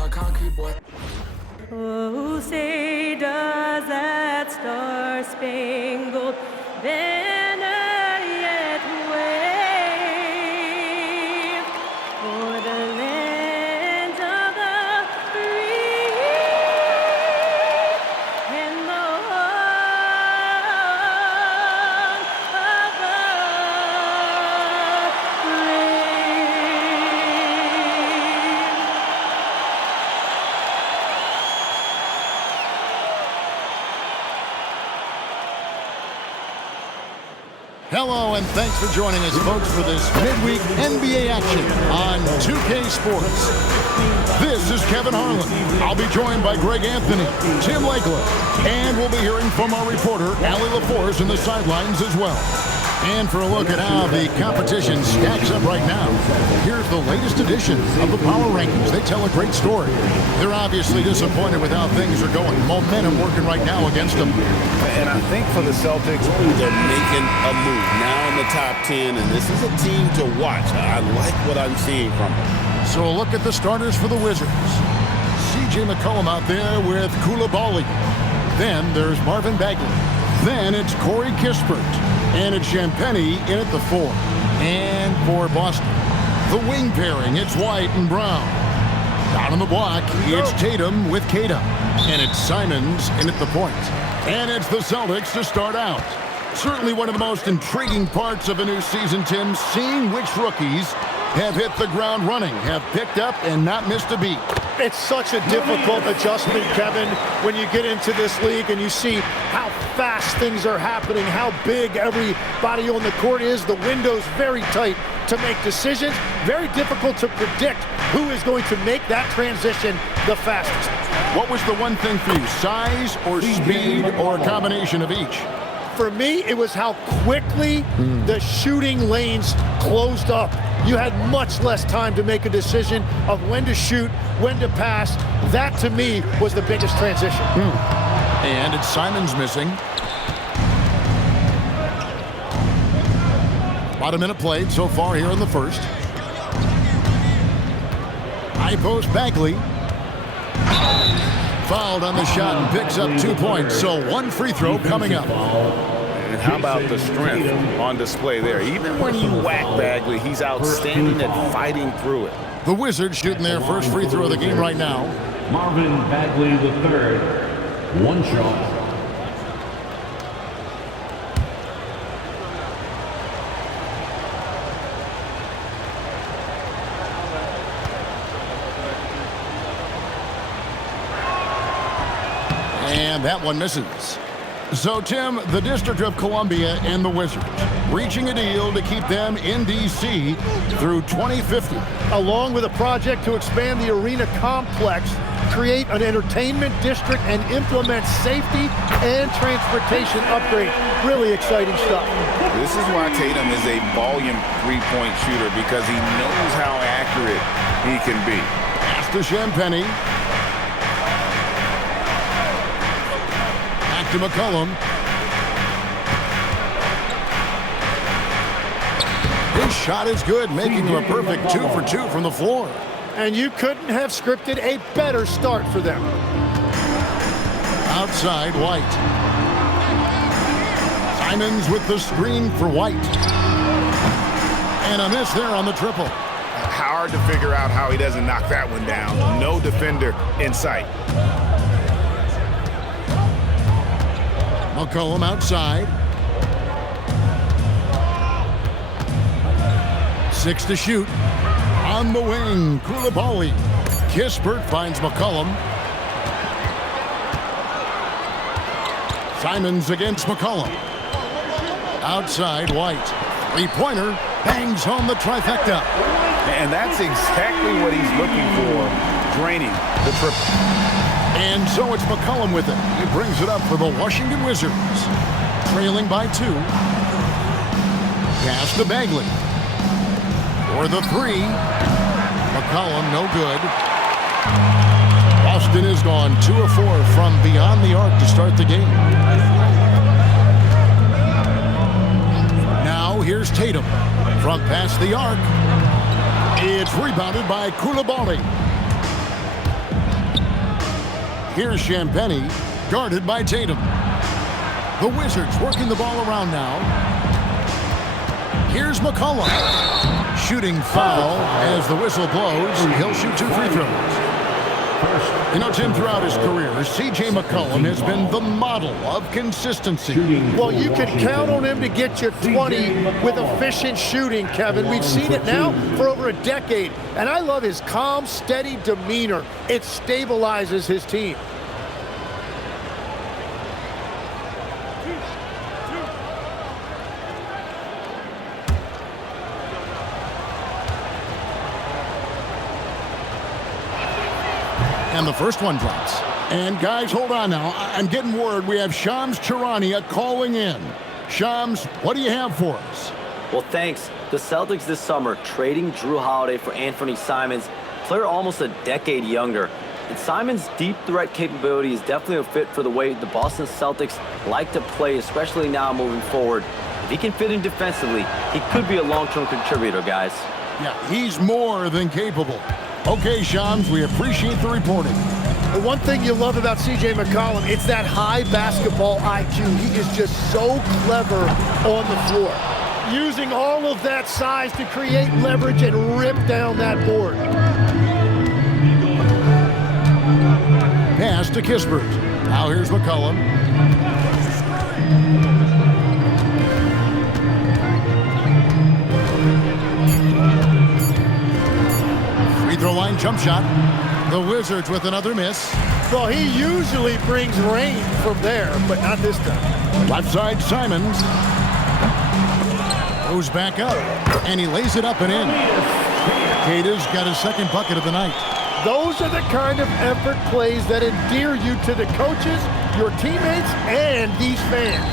that concrete, boy. Oh, say does that star-spangled banner yet wave for the land of the free and the home of the brave. Hello, and thanks for joining us, folks, for this midweek NBA action on 2K Sports. This is Kevin Harlan. I'll be joined by Greg Anthony, Tim Lakeland, and we'll be hearing from our reporter, Allie LaForce, in the sidelines as well. And for a look at how the competition stacks up right now, here's the latest edition of the Power Rankings. They tell a great story. They're obviously disappointed with how things are going. Momentum working right now against them. And I think for the Celtics, they're making a move now in the top 10, and this is a team to watch. I like what I'm seeing from them. So a look at the starters for the Wizards. C.J. McCollum out there with Koulibaly. Then there's Marvin Bagley. Then it's Corey Kispert. And it's Champagnie in at the 4. And for Boston, the wing pairing, it's White and Brown. Down on the block, it's Tatum with Kata. And it's Simons in at the point. And it's the Celtics to start out. Certainly one of the most intriguing parts of a new season, Tim, seeing which rookies have hit the ground running, have picked up and not missed a beat. It's such a difficult adjustment, Kevin, when you get into this league and you see how fast things are happening, how big everybody on the court is. The window's very tight to make decisions. Very difficult to predict who is going to make that transition the fastest. What was the one thing for you, size or speed or a combination of each? For me, it was how quickly the shooting lanes closed up. You had much less time to make a decision of when to shoot, when to pass. That, to me, was the biggest transition. And it's Simons missing. About a minute played so far here in the first. High post Bagley. Fouled on the shot and picks up 2 points. So one free throw coming up. And how about the strength on display there? Even when you whack Bagley, he's outstanding at fighting through it. The Wizards shooting their first free throw of the game right now. Marvin Bagley III, one shot. And that one misses. So, Tim, the District of Columbia and the Wizards reaching a deal to keep them in D.C. through 2050. Along with a project to expand the arena complex, create an entertainment district, and implement safety and transportation upgrades. Really exciting stuff. This is why Tatum is a volume three-point shooter, because he knows how accurate he can be. Pass to Champagnie. To McCollum. His shot is good, making him a perfect 2 for 2 from the floor. And you couldn't have scripted a better start for them. Outside, White. Simons with the screen for White. And a miss there on the triple. Hard to figure out how he doesn't knock that one down. No defender in sight. McCollum outside. 6 to shoot. On the wing, Koulibaly. Kispert finds McCollum. Simons against McCollum. Outside, White. Three-pointer bangs home the trifecta. And that's exactly what he's looking for, draining the triple. And so it's McCollum with it. He brings it up for the Washington Wizards. Trailing by 2. Pass to Bagley. For the 3. McCollum, no good. Boston has gone 2 of 4 from beyond the arc to start the game. Now here's Tatum. From past the arc. It's rebounded by Koulibaly. Here's Champagnie, guarded by Tatum. The Wizards working the ball around now. Here's McCollum. Shooting foul as the whistle blows. He'll shoot 2 free throws. You know, Tim, throughout his career, C.J. McCollum has been the model of consistency. Well, you can count on him to get you 20 with efficient shooting, Kevin. We've seen it now for over a decade, and I love his calm, steady demeanor. It stabilizes his team. And the first one drops. And guys, hold on now. I'm getting word we have Shams Charania calling in. Shams, what do you have for us? Well, thanks. The Celtics this summer trading Drew Holiday for Anthony Simons, player almost a decade younger. And Simons' deep threat capability is definitely a fit for the way the Boston Celtics like to play, especially now moving forward. If he can fit in defensively, he could be a long-term contributor, guys. Yeah, he's more than capable. Okay, Shams, we appreciate the reporting. The one thing you love about C.J. McCollum, it's that high basketball IQ. He is just so clever on the floor, using all of that size to create leverage and rip down that board. Pass to Kispert. Now here's McCollum. Free throw line jump shot. The Wizards with another miss. Well, he usually brings rain from there, but not this time. Left side, Simons. Goes back up, and he lays it up and in. Cata's got his second bucket of the night. Those are the kind of effort plays that endear you to the coaches, your teammates, and these fans.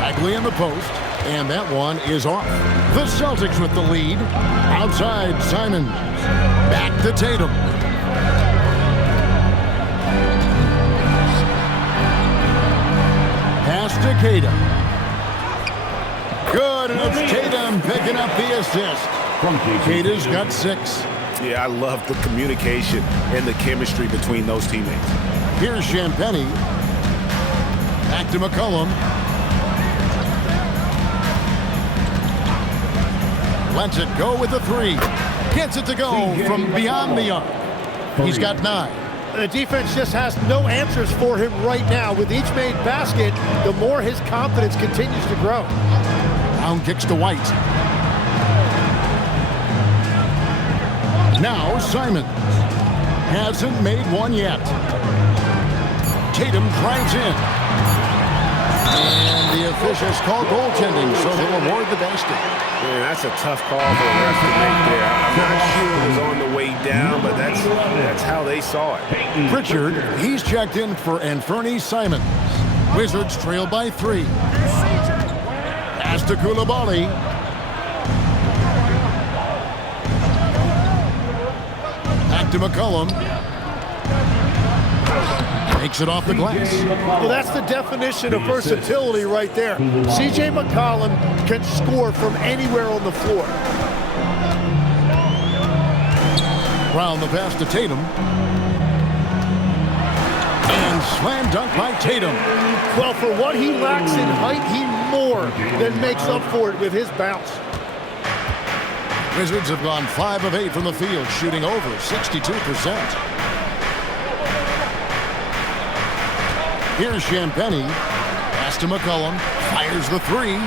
Bagley in the post, and that one is off. The Celtics with the lead. Outside, Simons. Back to Tatum. Pass to Cata. Good, and it's Tatum picking up the assist. Cata's got 6. Yeah, I love the communication and the chemistry between those teammates. Here's Champagnie. Back to McCollum. Lets it go with a 3. Gets it to go from beyond the arc. He's got 9. The defense just has no answers for him right now. With each made basket, the more his confidence continues to grow. Down kicks to White. Now Simons. Hasn't made one yet. Tatum drives in. And the officials call goaltending, so they'll award the basket. Man, that's a tough call for the ref to make there. I'm not sure it was on the way down, but that's how they saw it. Pritchard, he's checked in for Anthony Simons. Wizards trail by 3. Pass to Koulibaly. Back to McCollum. Takes it off the glass. Well, that's the definition of versatility right there. C.J. McCollum can score from anywhere on the floor. Brown the pass to Tatum. And slam dunk by Tatum. Well, for what he lacks in height, he more than makes up for it with his bounce. Wizards have gone 5 of 8 from the field, shooting over 62%. Here's Champagnie. Pass to McCollum. Fires the 3.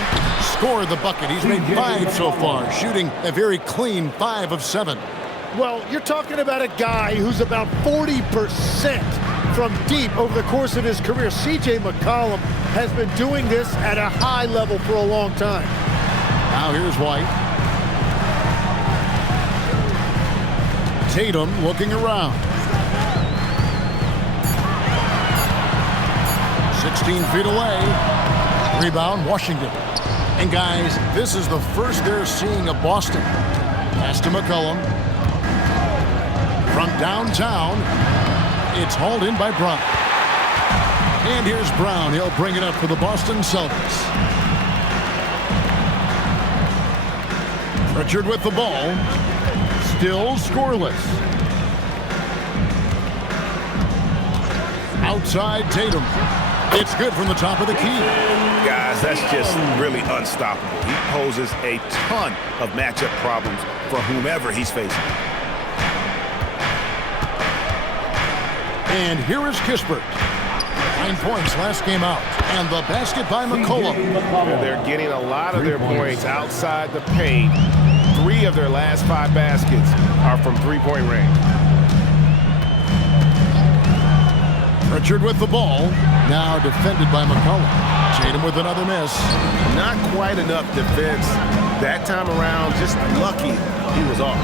Scored the bucket. He's made 5 so far, shooting a very clean 5 of 7. Well, you're talking about a guy who's about 40% from deep over the course of his career. C.J. McCollum has been doing this at a high level for a long time. Now here's White. Tatum looking around. 16 feet away. Rebound, Washington. And guys, this is the first they're seeing of Boston. Pass to McCollum. From downtown, it's hauled in by Brown. And here's Brown. He'll bring it up for the Boston Celtics. Pritchard with the ball. Still scoreless. Outside Tatum. It's good from the top of the key. Guys, that's just really unstoppable. He poses a ton of matchup problems for whomever he's facing. And here is Kispert. 9 points last game out. And the basket by McCollum. And they're getting a lot of their points outside the paint. 3 of their last 5 baskets are from three-point range. Pritchard with the ball. Now defended by McCollum. Tatum with another miss. Not quite enough defense that time around. Just lucky he was off.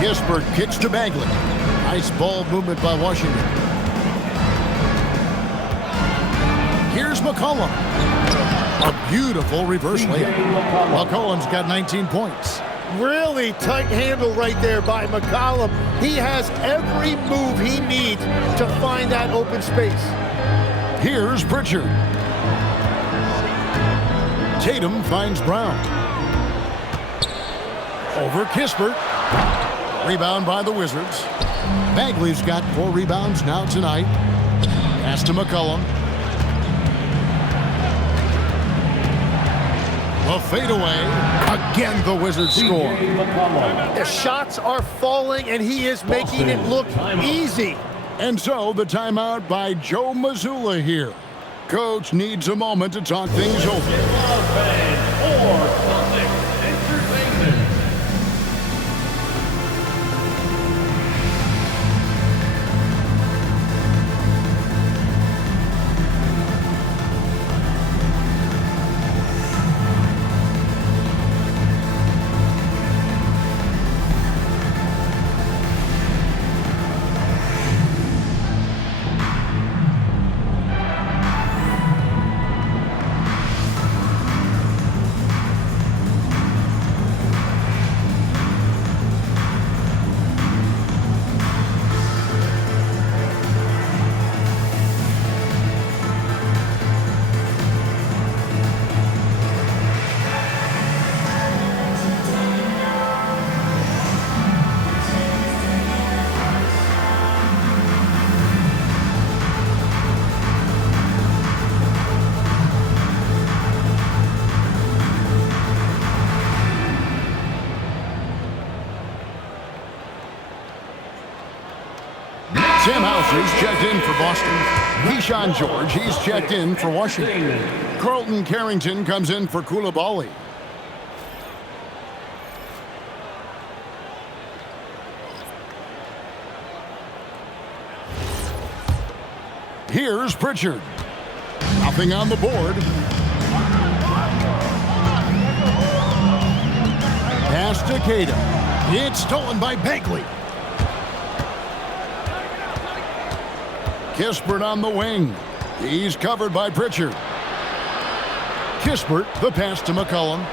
Kispert kicks to Bagley. Nice ball movement by Washington. Here's McCollum. A beautiful reverse layup. McCollum's got 19 points. Really tight handle right there by McCollum. He has every move he needs to find that open space. Here's Pritchard. Tatum finds Brown. Over Kispert. Rebound by the Wizards. Bagley's got 4 rebounds now tonight. Pass to McCollum. A fadeaway. Again, the Wizards score. The shots are falling, and he is making it look easy. And so the timeout by Joe Mazzulla here. Coach needs a moment to talk things over. Sam Hauser's checked in for Boston. Keyshawn George, he's checked in for Washington. Carlton Carrington comes in for Koulibaly. Here's Pritchard. Nothing on the board. Pass to Tatum. It's stolen by Bagley. Kispert on the wing. He's covered by Pritchard. Kispert, the pass to McCollum.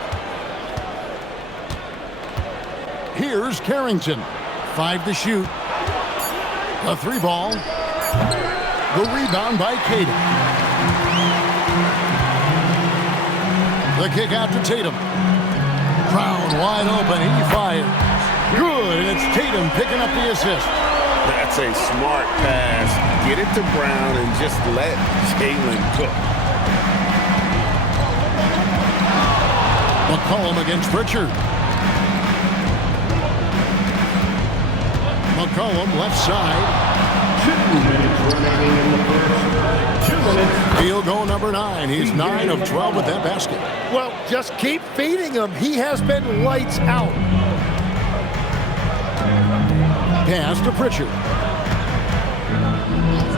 Here's Carrington. 5 to shoot. A 3-ball. The rebound by Tatum. The kick out to Tatum. Brown wide open. He fires. Good, and it's Tatum picking up the assist. That's a smart pass. Get it to Brown and just let Jalen cook. McCollum against Pritchard. McCollum left side. 2 minutes remaining in the first. 2 minutes. Field goal number 9. He's 9 of 12 with that basket. Well, just keep feeding him. He has been lights out. Pass to Pritchard.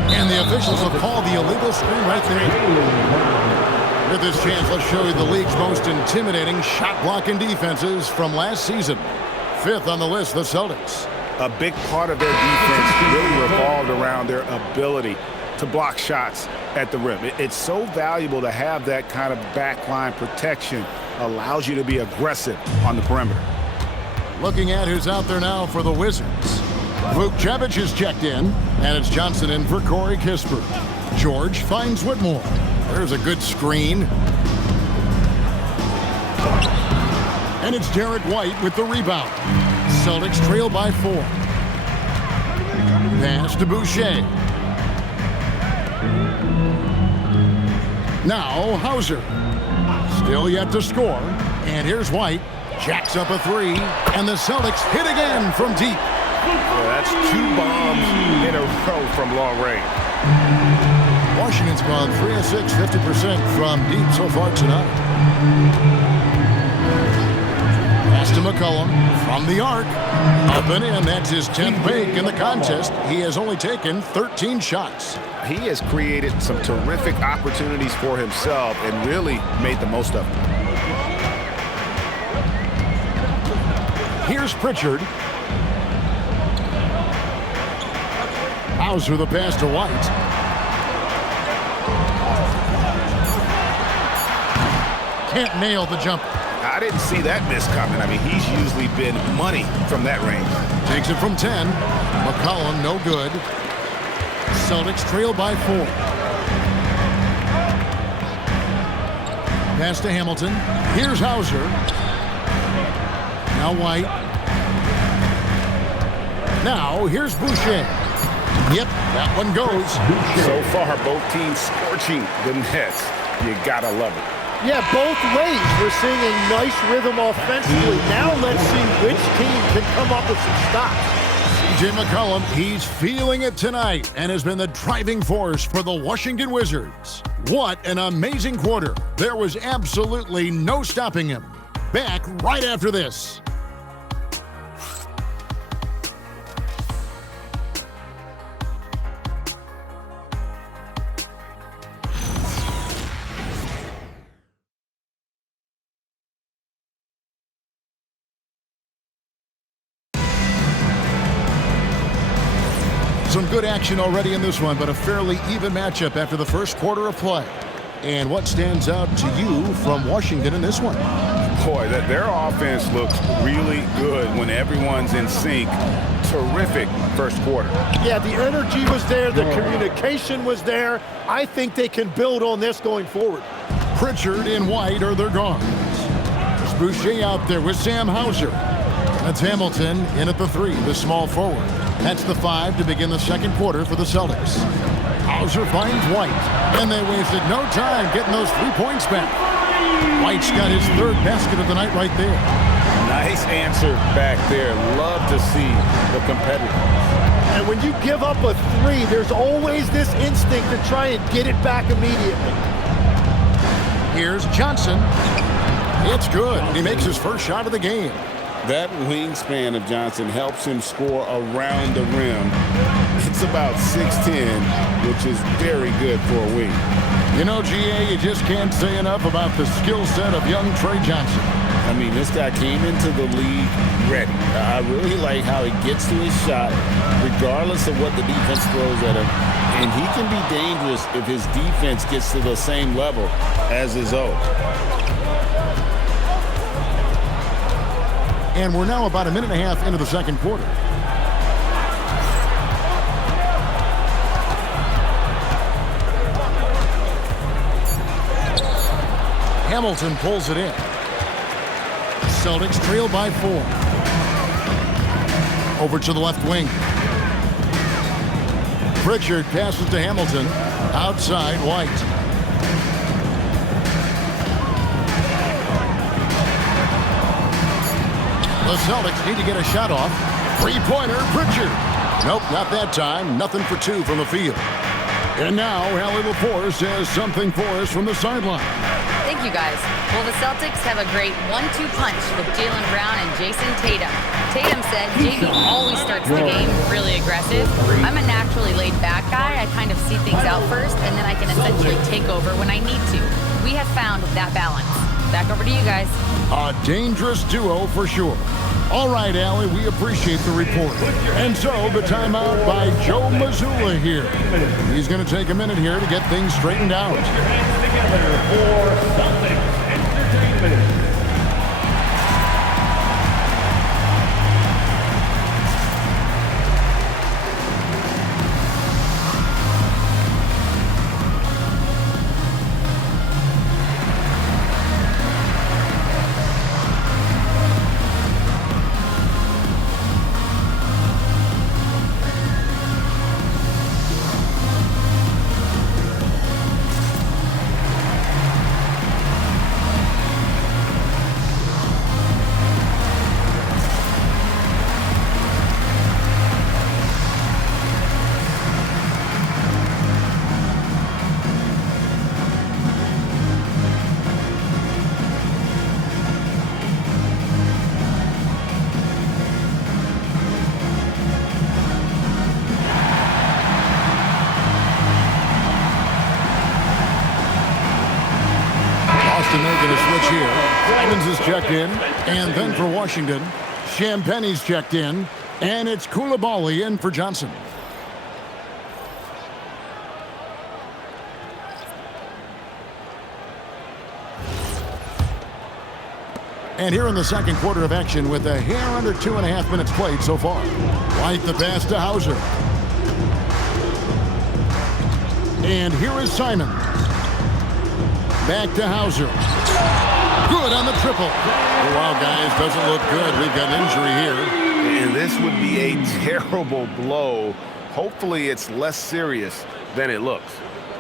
And the officials have called the illegal screen right there. With this chance, let's show you the league's most intimidating shot blocking defenses from last season. 5th on the list, the Celtics. A big part of their defense really revolved around their ability to block shots at the rim. It's so valuable to have that kind of backline protection. Allows you to be aggressive on the perimeter. Looking at who's out there now for the Wizards. Vukcevic is checked in, and it's Johnson in for Corey Kispert. George finds Whitmore. There's a good screen. And it's Derek White with the rebound. Celtics trail by 4. Pass to Boucher. Now Hauser. Still yet to score. And here's White. Jacks up a three. And the Celtics hit again from deep. Yeah, that's 2 bombs in a row from long range. Washington's gone 3 of 6, 50% from deep so far tonight. Pass to McCollum from the arc. Up and in. That's his 10th make in the contest. He has only taken 13 shots. He has created some terrific opportunities for himself and really made the most of them. Here's Pritchard. Hauser the pass to White. Can't nail the jumper. I didn't see that miss coming. I mean, he's usually been money from that range. Takes it from 10. McCollum, no good. Celtics trail by 4. Pass to Hamilton. Here's Hauser. Now White. Now here's Boucher. Yep, that one goes. So far, both teams scorching the nets. You gotta love it. Yeah, both ways. We're seeing a nice rhythm offensively. Now let's see which team can come up with some stops. C.J. McCollum, he's feeling it tonight and has been the driving force for the Washington Wizards. What an amazing quarter. There was absolutely no stopping him. Back right after this. Some good action already in this one, but a fairly even matchup after the first quarter of play. And what stands out to you from Washington in this one? Boy, their offense looks really good when everyone's in sync. Terrific first quarter. Yeah, the energy was there. The communication was there. I think they can build on this going forward. Pritchard and White are their guards. There's Boucher out there with Sam Hauser. That's Hamilton in at the 3, the small forward. That's the 5 to begin the second quarter for the Celtics. Hauser finds White, and they wasted no time getting those 3 points back. White's got his 3rd basket of the night right there. Nice answer back there. Love to see the competitiveness. And when you give up a 3, there's always this instinct to try and get it back immediately. Here's Johnson. It's good. He makes his first shot of the game. That wingspan of Johnson helps him score around the rim. It's about 6'10", which is very good for a wing. You know, GA, you just can't say enough about the skill set of young Trey Johnson. I mean, this guy came into the league ready. I really like how he gets to his shot, regardless of what the defense throws at him. And he can be dangerous if his defense gets to the same level as his own. And we're now about a minute and a half into the second quarter. Hamilton pulls it in. Celtics trail by 4. Over to the left wing. Pritchard passes to Hamilton. Outside, White. The Celtics need to get a shot off. 3-pointer, Pritchard. Nope, not that time. Nothing for 2 from the field. And now, Allie LaForce has something for us from the sideline. Thank you, guys. Well, the Celtics have a great 1-2 punch with Jaylen Brown and Jason Tatum. Tatum said JB always starts the game really aggressive. I'm a naturally laid-back guy. I kind of see things out first, and then I can essentially take over when I need to. We have found that balance. Back over to you guys. A dangerous duo for sure. All right, Allie, we appreciate the report. And so the timeout by Joe Mazzulla here. He's going to take a minute here to get things straightened out. Together for Celtics Entertainment. a switch here. Simons is checked in. And then for Washington, Champagne's checked in. And it's Koulibaly in for Johnson. And here in the second quarter of action with a hair under 2.5 minutes played so far. White the pass to Hauser. And here is Simon. Back to Hauser. Good on the triple. Oh, wow, guys, doesn't look good. We've got an injury here. And this would be a terrible blow. Hopefully it's less serious than it looks.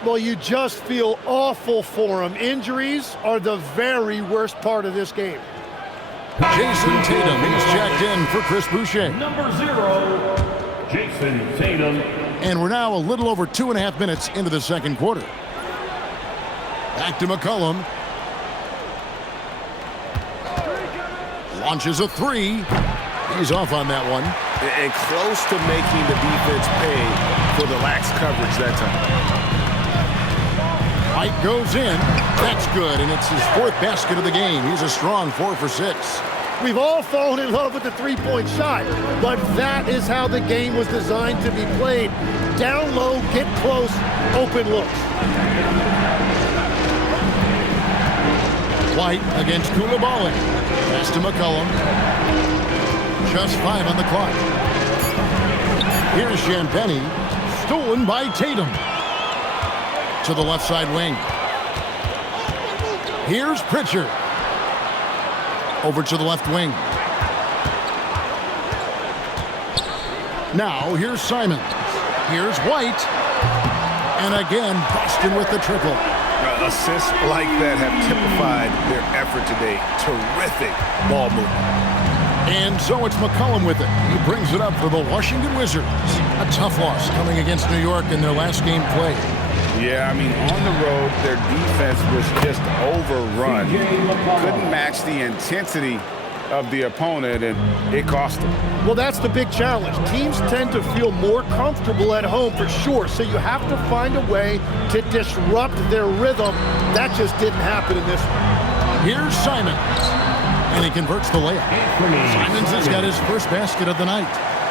Well, you just feel awful for him. Injuries are the very worst part of this game. Jason Tatum, he's checked in for Chris Boucher. Number 0, Jason Tatum. And we're now a little over 2.5 minutes into the second quarter. Back to McCollum. Launches a three. He's off on that one. And close to making the defense pay for the lax coverage that time. White goes in. That's good, and it's his 4th basket of the game. He's a strong 4 for 6. We've all fallen in love with the three-point shot, but that is how the game was designed to be played. Down low, get close, open looks. White against Koulibaly. Pass to McCollum. Just 5 on the clock. Here's Champagnie. Stolen by Tatum. To the left side wing. Here's Pritchard. Over to the left wing. Now here's Simon. Here's White. And again, Boston with the triple. Assists like that have typified their effort today. Terrific ball movement. And so it's McCollum with it. He brings it up for the Washington Wizards. A tough loss coming against New York in their last game played. Yeah, I mean, on the road, their defense was just overrun. Couldn't match the intensity of the opponent, and it cost them. Well, that's the big challenge. Teams tend to feel more comfortable at home for sure, so you have to find a way to disrupt their rhythm. That just didn't happen in this one. Here's Simons, and he converts the layup. Simons has got his first basket of the night.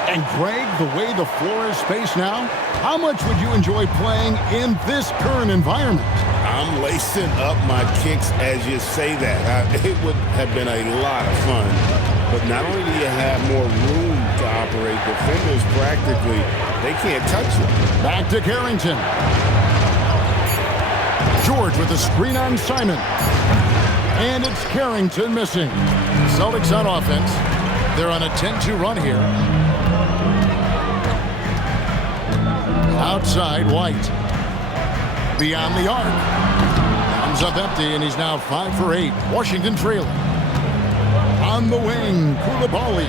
And Greg, the way the floor is spaced now, how much would you enjoy playing in this current environment? I'm lacing up my kicks as you say that. It would have been a lot of fun. But not only do you have more room to operate, defenders practically, they can't touch it. Back to Carrington. George with the screen on Simon. And it's Carrington missing. Celtics on offense. They're on a 10-2 run here. Outside, White. Beyond the arc. Comes up empty, and he's now 5 for 8. Washington trailing. On the wing, Koulibaly.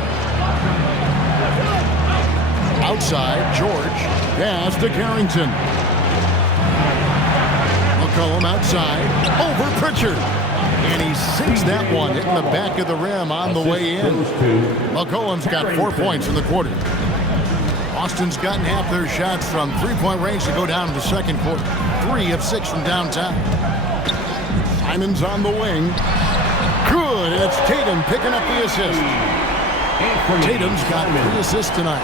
Outside, George. Pass to Carrington. McCollum outside. Over Pritchard. And he sinks that one, hitting the back of the rim on the way in. McCollum's got 4 points in the quarter. Boston's gotten half their shots from three-point range to go down in the second quarter. 3 of 6 from downtown. Simon's on the wing. Good, and it's Tatum picking up the assist. Tatum's got 3 assists tonight.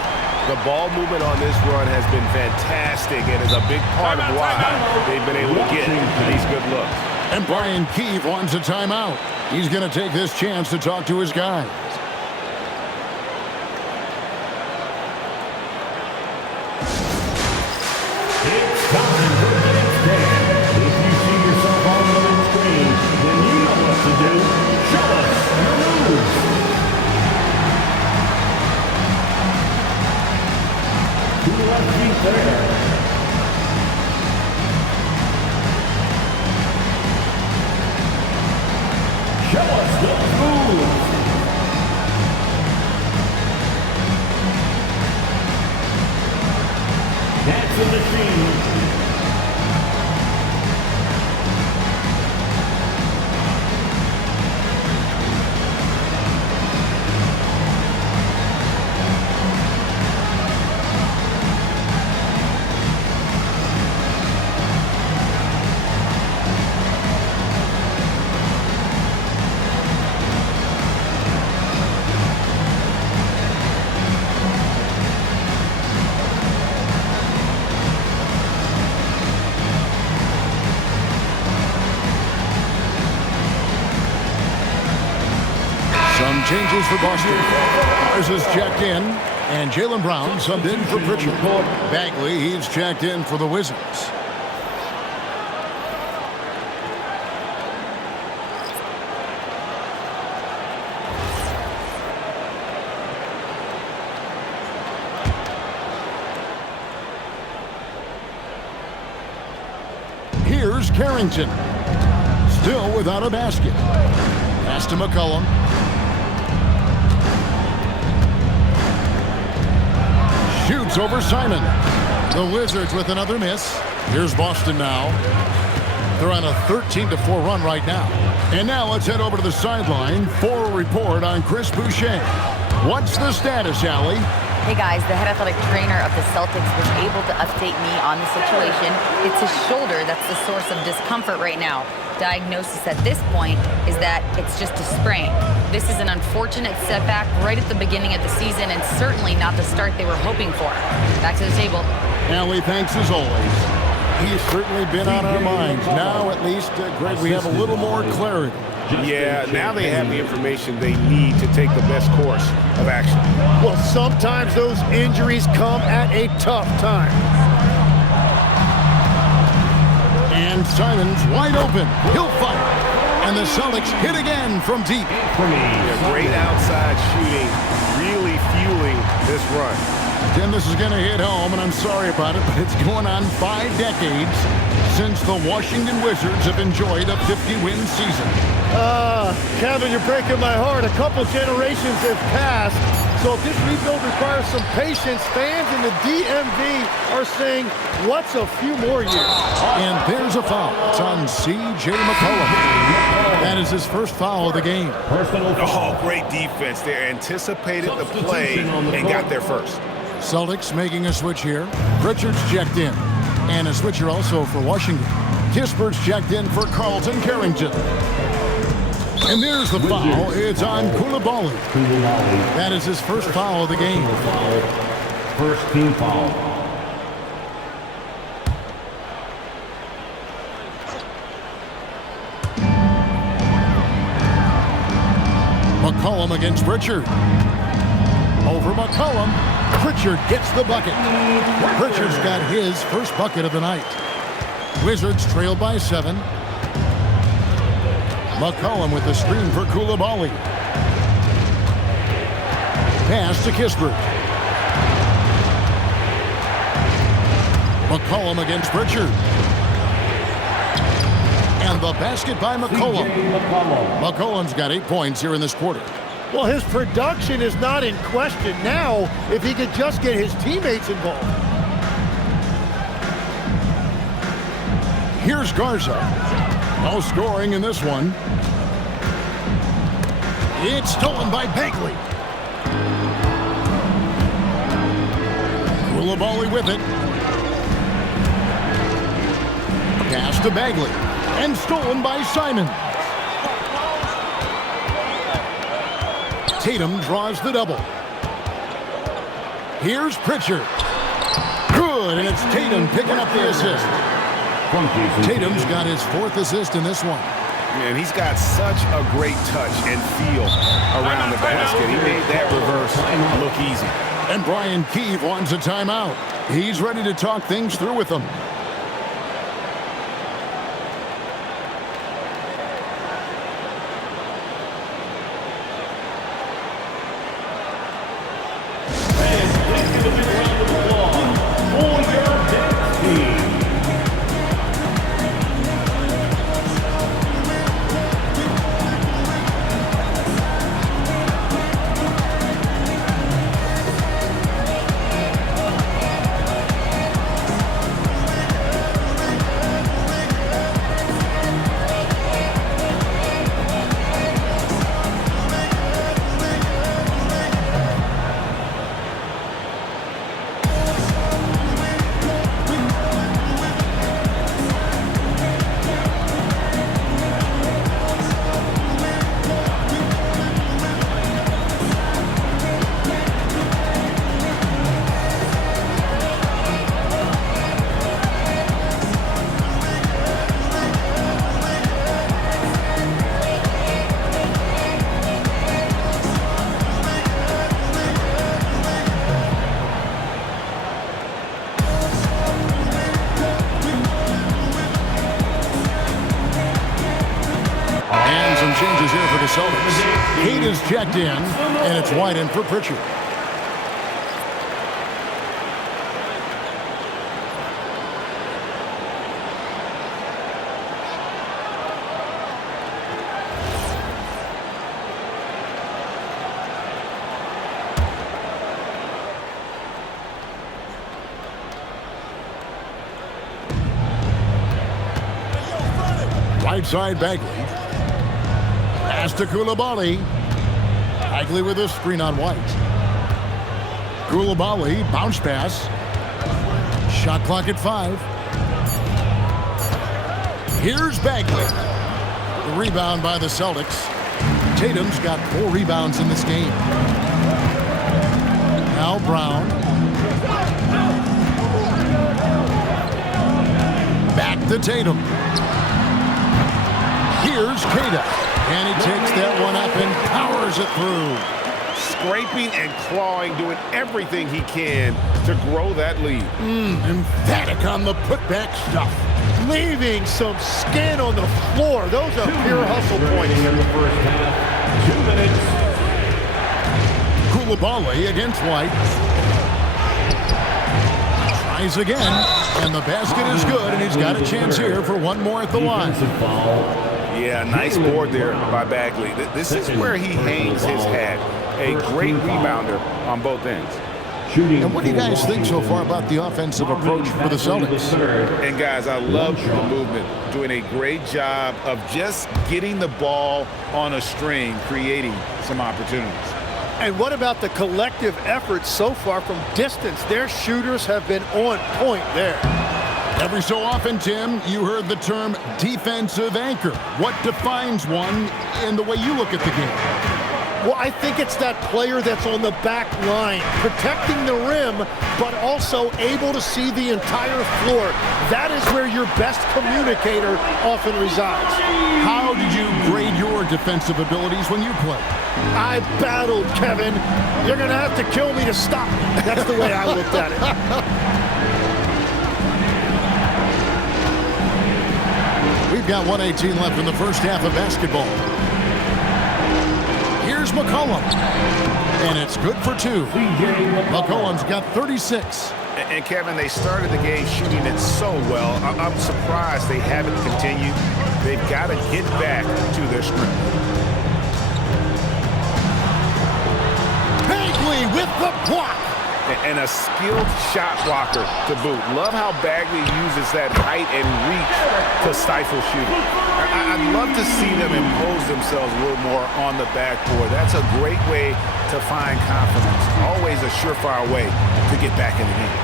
The ball movement on this run has been fantastic and is a big part of why they've been able to get these good looks. And Brian Keefe wants a timeout. He's going to take this chance to talk to his guys. It's time for the next stand. If you see yourself on the big screen, then you know what to do. Show us your moves. To the left feet there. Show us those moves. That's the machine. Some changes for Boston. Ours is checked in, and Jaylen Brown subbed in for Pritchard. Bagley, he's checked in for the Wizards. Here's Carrington. Still without a basket. Pass to McCollum. Shoots over Simon. The Wizards with another miss. Here's Boston now. They're on a 13-4 run right now. And now let's head over to the sideline for a report on Chris Boucher. What's the status, Allie? Hey guys, the head athletic trainer of the Celtics was able to update me on the situation. It's his shoulder that's the source of discomfort right now. Diagnosis at this point is that it's just a sprain. This is an unfortunate setback right at the beginning of the season and certainly not the start they were hoping for. Back to the table. Allie, thanks as always. He's certainly been on our minds. Now, at least, Greg, we have a little more clarity. Yeah, now they have the information they need to take the best course of action. Well, sometimes those injuries come at a tough time. And Simon's wide open. He'll fire. And the Celtics hit again from deep. Yeah, great outside shooting, really fueling this run. Tim, this is going to hit home, and I'm sorry about it, but it's going on 5 decades since the Washington Wizards have enjoyed a 50-win season. Kevin, you're breaking my heart. A couple generations have passed. So if this rebuild requires some patience, fans in the DMV are saying, what's a few more years? And there's a foul. It's on C.J. McCollum. That is his first foul of the game. Oh, great defense. They anticipated the play and got there first. Celtics making a switch here. Pritchard's checked in. And a switcher also for Washington. Kispert's checked in for Carlton Carrington. And there's the foul. It's on Koulibaly. That is his first foul of the game. First team foul. McCollum against Pritchard. Over McCollum. Pritchard gets the bucket. Pritchard's got his first bucket of the night. Wizards trail by 7. McCollum with the screen for Koulibaly. Pass to Kispert. McCollum against Pritchard. And the basket by McCollum. McCollum's got 8 points here in this quarter. Well, his production is not in question now if he could just get his teammates involved. Here's Garza. No scoring in this one. It's stolen by Bagley. Koulibaly with it. Pass to Bagley. And stolen by Simon. Tatum draws the double. Here's Pritchard. Good, and it's Tatum picking up the assist. Tatum's got his 4th assist in this one. And he's got such a great touch and feel around the basket. He made that reverse look easy. And Brian Keefe wants a timeout. He's ready to talk things through with them. for the Celtics. Kate is checked in, and it's wide in for Pritchard. Right side, Bagley. Pass to Koulibaly. Bagley with a screen on White. Koulibaly, bounce pass. Shot clock at 5. Here's Bagley. The rebound by the Celtics. Tatum's got 4 rebounds in this game. Now Brown. Back to Tatum. Here's Kata, and he takes that one up and powers it through. Scraping and clawing, doing everything he can to grow that lead. Emphatic on the putback stuff. Leaving some skin on the floor. Those are pure hustle points. In the first half, 2 minutes. Koulibaly against White. Tries again, and the basket is good, and he's got a chance here for one more at the line. Yeah, nice board there by Bagley. This is where he hangs his hat. A great rebounder on both ends. And what do you guys think so far about the offensive approach for the Celtics? And guys, I love the movement. Doing a great job of just getting the ball on a string, creating some opportunities. And what about the collective effort so far from distance? Their shooters have been on point there. Every so often, Tim, you heard the term defensive anchor. What defines one in the way you look at the game? Well, I think it's that player that's on the back line, protecting the rim, but also able to see the entire floor. That is where your best communicator often resides. How did you grade your defensive abilities when you played? I battled, Kevin. You're going to have to kill me to stop me. That's the way I looked at it. We've got 1:18 left in the first half of basketball. Here's McCollum. And it's good for 2. McCollum's got 36. And Kevin, they started the game shooting it so well. I'm surprised they haven't continued. They've got to get back to their strength. Bagley with the block. And a skilled shot blocker to boot. Love how Bagley uses that height and reach to stifle shooting. I'd love to see them impose themselves a little more on the backboard. That's a great way to find confidence. Always a surefire way to get back in the game.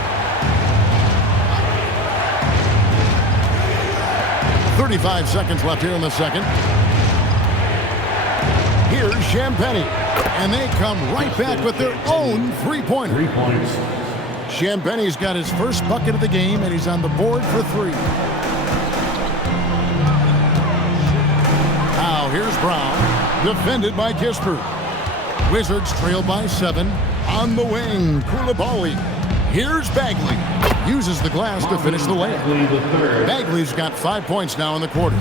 35 seconds left here in the second. Here's Champagnie. And they come right back with their own three-pointer. 3 points. Champagnie's got his first bucket of the game, and he's on the board for 3. Now here's Brown, defended by Kispert. Wizards trail by 7. On the wing, Koulibaly. Here's Bagley. Uses the glass to finish the layup. Bagley's got 5 points now in the quarter.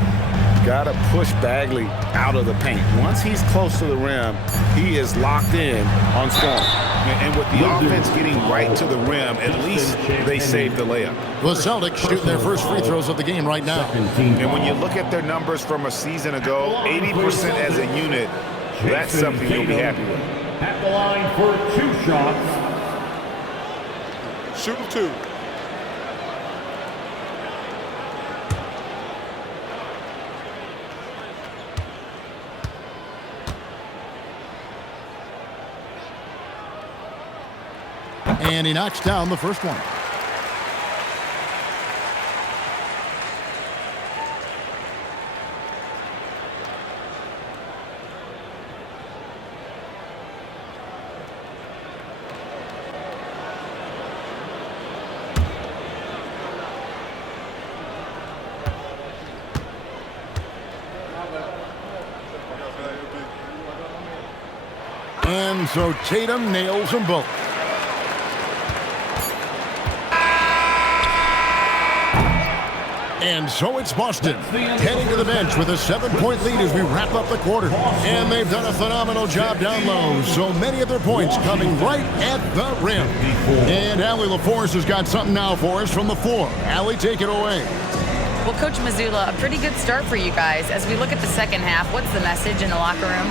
Got to push Bagley out of the paint. Once he's close to the rim, he is locked in on scoring. And with the offense getting right to the rim, at least they saved the layup. The Celtics shoot their first free throws of the game right now. And when you look at their numbers from a season ago, 80% as a unit, that's something you'll be happy with. At the line for 2 shots. Shooting 2. And he knocks down the first one. And so Tatum nails them both. And so it's Boston heading to the bench with a 7-point lead as we wrap up the quarter. And they've done a phenomenal job down low. So many of their points coming right at the rim. And Allie LaForce has got something now for us from the floor. Allie, take it away. Well, Coach Mazzulla, a pretty good start for you guys. As we look at the second half, what's the message in the locker room?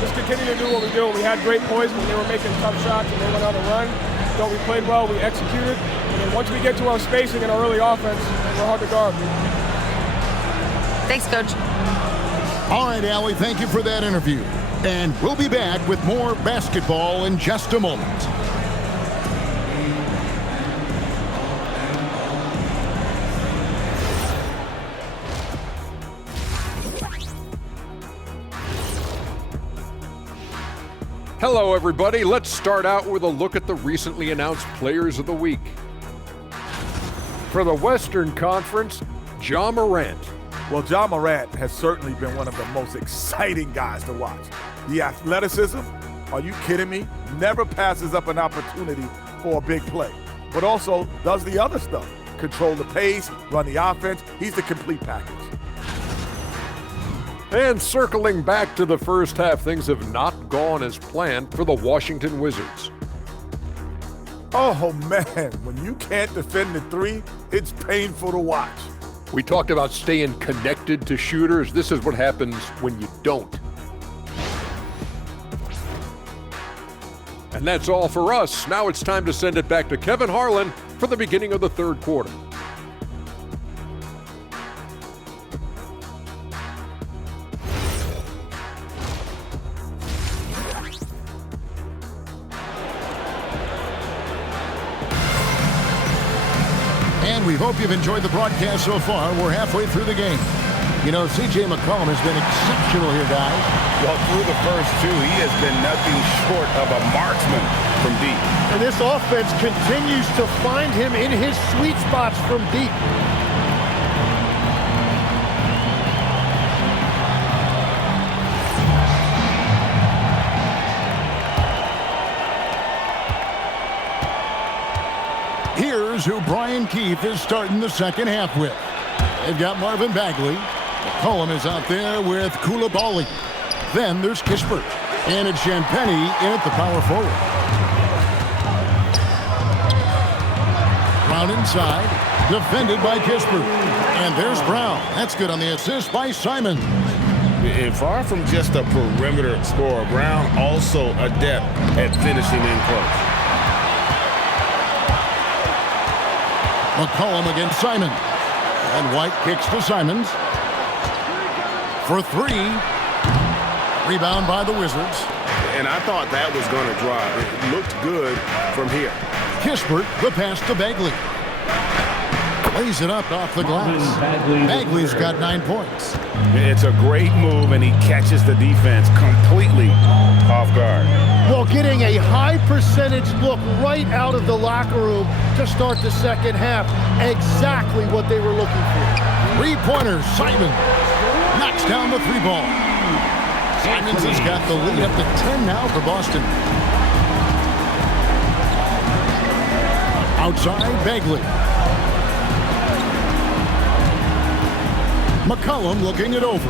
Just continue to do what we do. We had great points when they were making tough shots and they went on a run. So we played well, we executed. And then once we get to our spacing and our early offense, we're hard to guard. Thanks, Coach. All right, Allie, thank you for that interview. And we'll be back with more basketball in just a moment. Hello, everybody. Let's start out with a look at the recently announced Players of the Week. For the Western Conference, Ja Morant. Well, Ja Morant has certainly been one of the most exciting guys to watch. The athleticism, are you kidding me? Never passes up an opportunity for a big play, but also does the other stuff. Control the pace, run the offense. He's the complete package. And circling back to the first half, things have not gone as planned for the Washington Wizards. Oh, man, when you can't defend the three, it's painful to watch. We talked about staying connected to shooters. This is what happens when you don't. And that's all for us. Now it's time to send it back to Kevin Harlan for the beginning of the third quarter. And we hope you've enjoyed the broadcast so far. We're halfway through the game. You know, C.J. McCollum has been exceptional here, guys. Well, through the first two, he has been nothing short of a marksman from deep. And this offense continues to find him in his sweet spots from deep. Here's who Brian Keefe is starting the second half with. They've got Marvin Bagley. McCollum is out there with Koulibaly. Then there's Kispert. And it's Champagnie in at the power forward. Brown inside. Defended by Kispert. And there's Brown. That's good on the assist by Simon. And far from just a perimeter scorer, Brown also adept at finishing in close. McCollum against Simon. And White kicks to Simons. For three. Rebound by the Wizards. And I thought that was going to drive. It looked good from here. Kispert, the pass to Bagley. Lays it up off the glass. Bagley's got 9 points. It's a great move, and he catches the defense completely off guard. Well, getting a high percentage look right out of the locker room to start the second half. Exactly what they were looking for. Three-pointer, Simon. Knocks down the three ball. Simons has got the lead up to 10 now for Boston. Outside, Bagley. McCollum looking it over.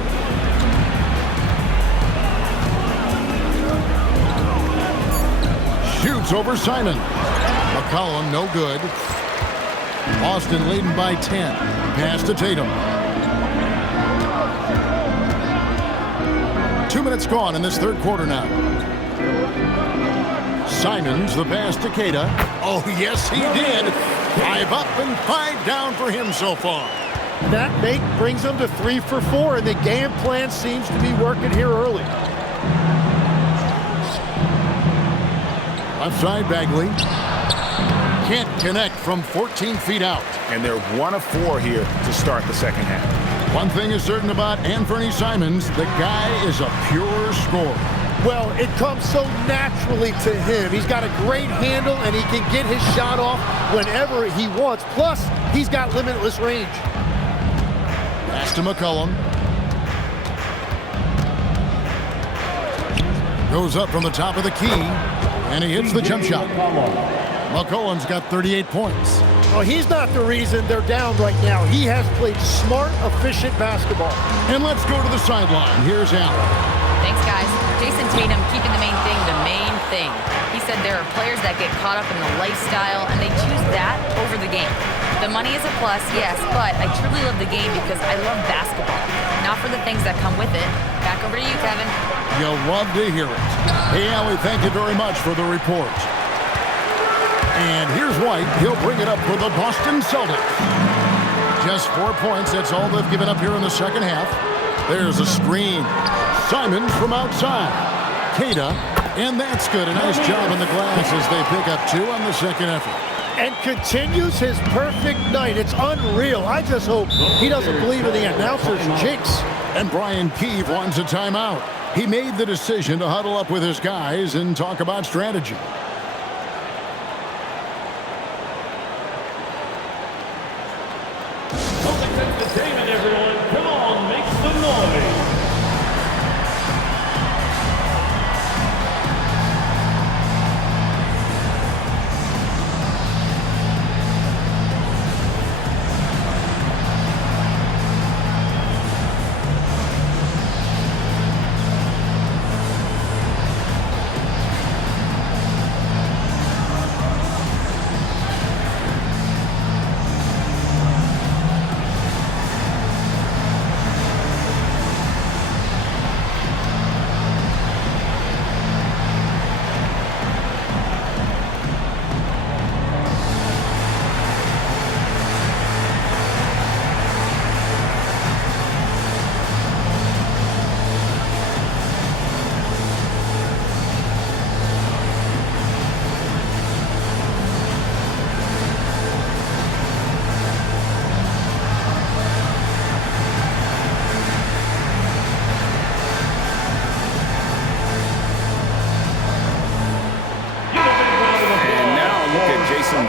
Shoots over Simon. McCollum no good. Boston leading by 10. Pass to Tatum. 2 minutes gone in this third quarter now. Simons, the pass to Keita. Oh, yes, he did. 5 up and 5 down for him so far. That make brings them to 3 for 4, and the game plan seems to be working here early. Left side, Bagley. Can't connect from 14 feet out. And they're 1 of 4 here to start the second half. One thing is certain about Anthony Simons, the guy is a pure scorer. Well, it comes so naturally to him. He's got a great handle, and he can get his shot off whenever he wants. Plus, he's got limitless range. Pass to McCollum. Goes up from the top of the key, and he hits the jump shot. McCollum's got 38 points. Well, he's not the reason they're down right now. He has played smart, efficient basketball. And let's go to the sideline. Here's Allen. Thanks, guys. Jason Tatum keeping the main thing. He said there are players that get caught up in the lifestyle, and they choose that over the game. The money is a plus, yes, but I truly love the game because I love basketball, not for the things that come with it. Back over to you, Kevin. You'll love to hear it. Hey, Allie, thank you very much for the report. And here's White. He'll bring it up for the Boston Celtics. Just 4 points. That's all they've given up here in the second half. There's a screen. Simons from outside. Queta, and that's good. A nice job in the glass as they pick up 2 on the second effort. And continues his perfect night. It's unreal. I just hope he doesn't believe in the announcer's jinx. And Brian Keefe wants a timeout. He made the decision to huddle up with his guys and talk about strategy. Celtics entertainment, everyone. Come on, make some noise.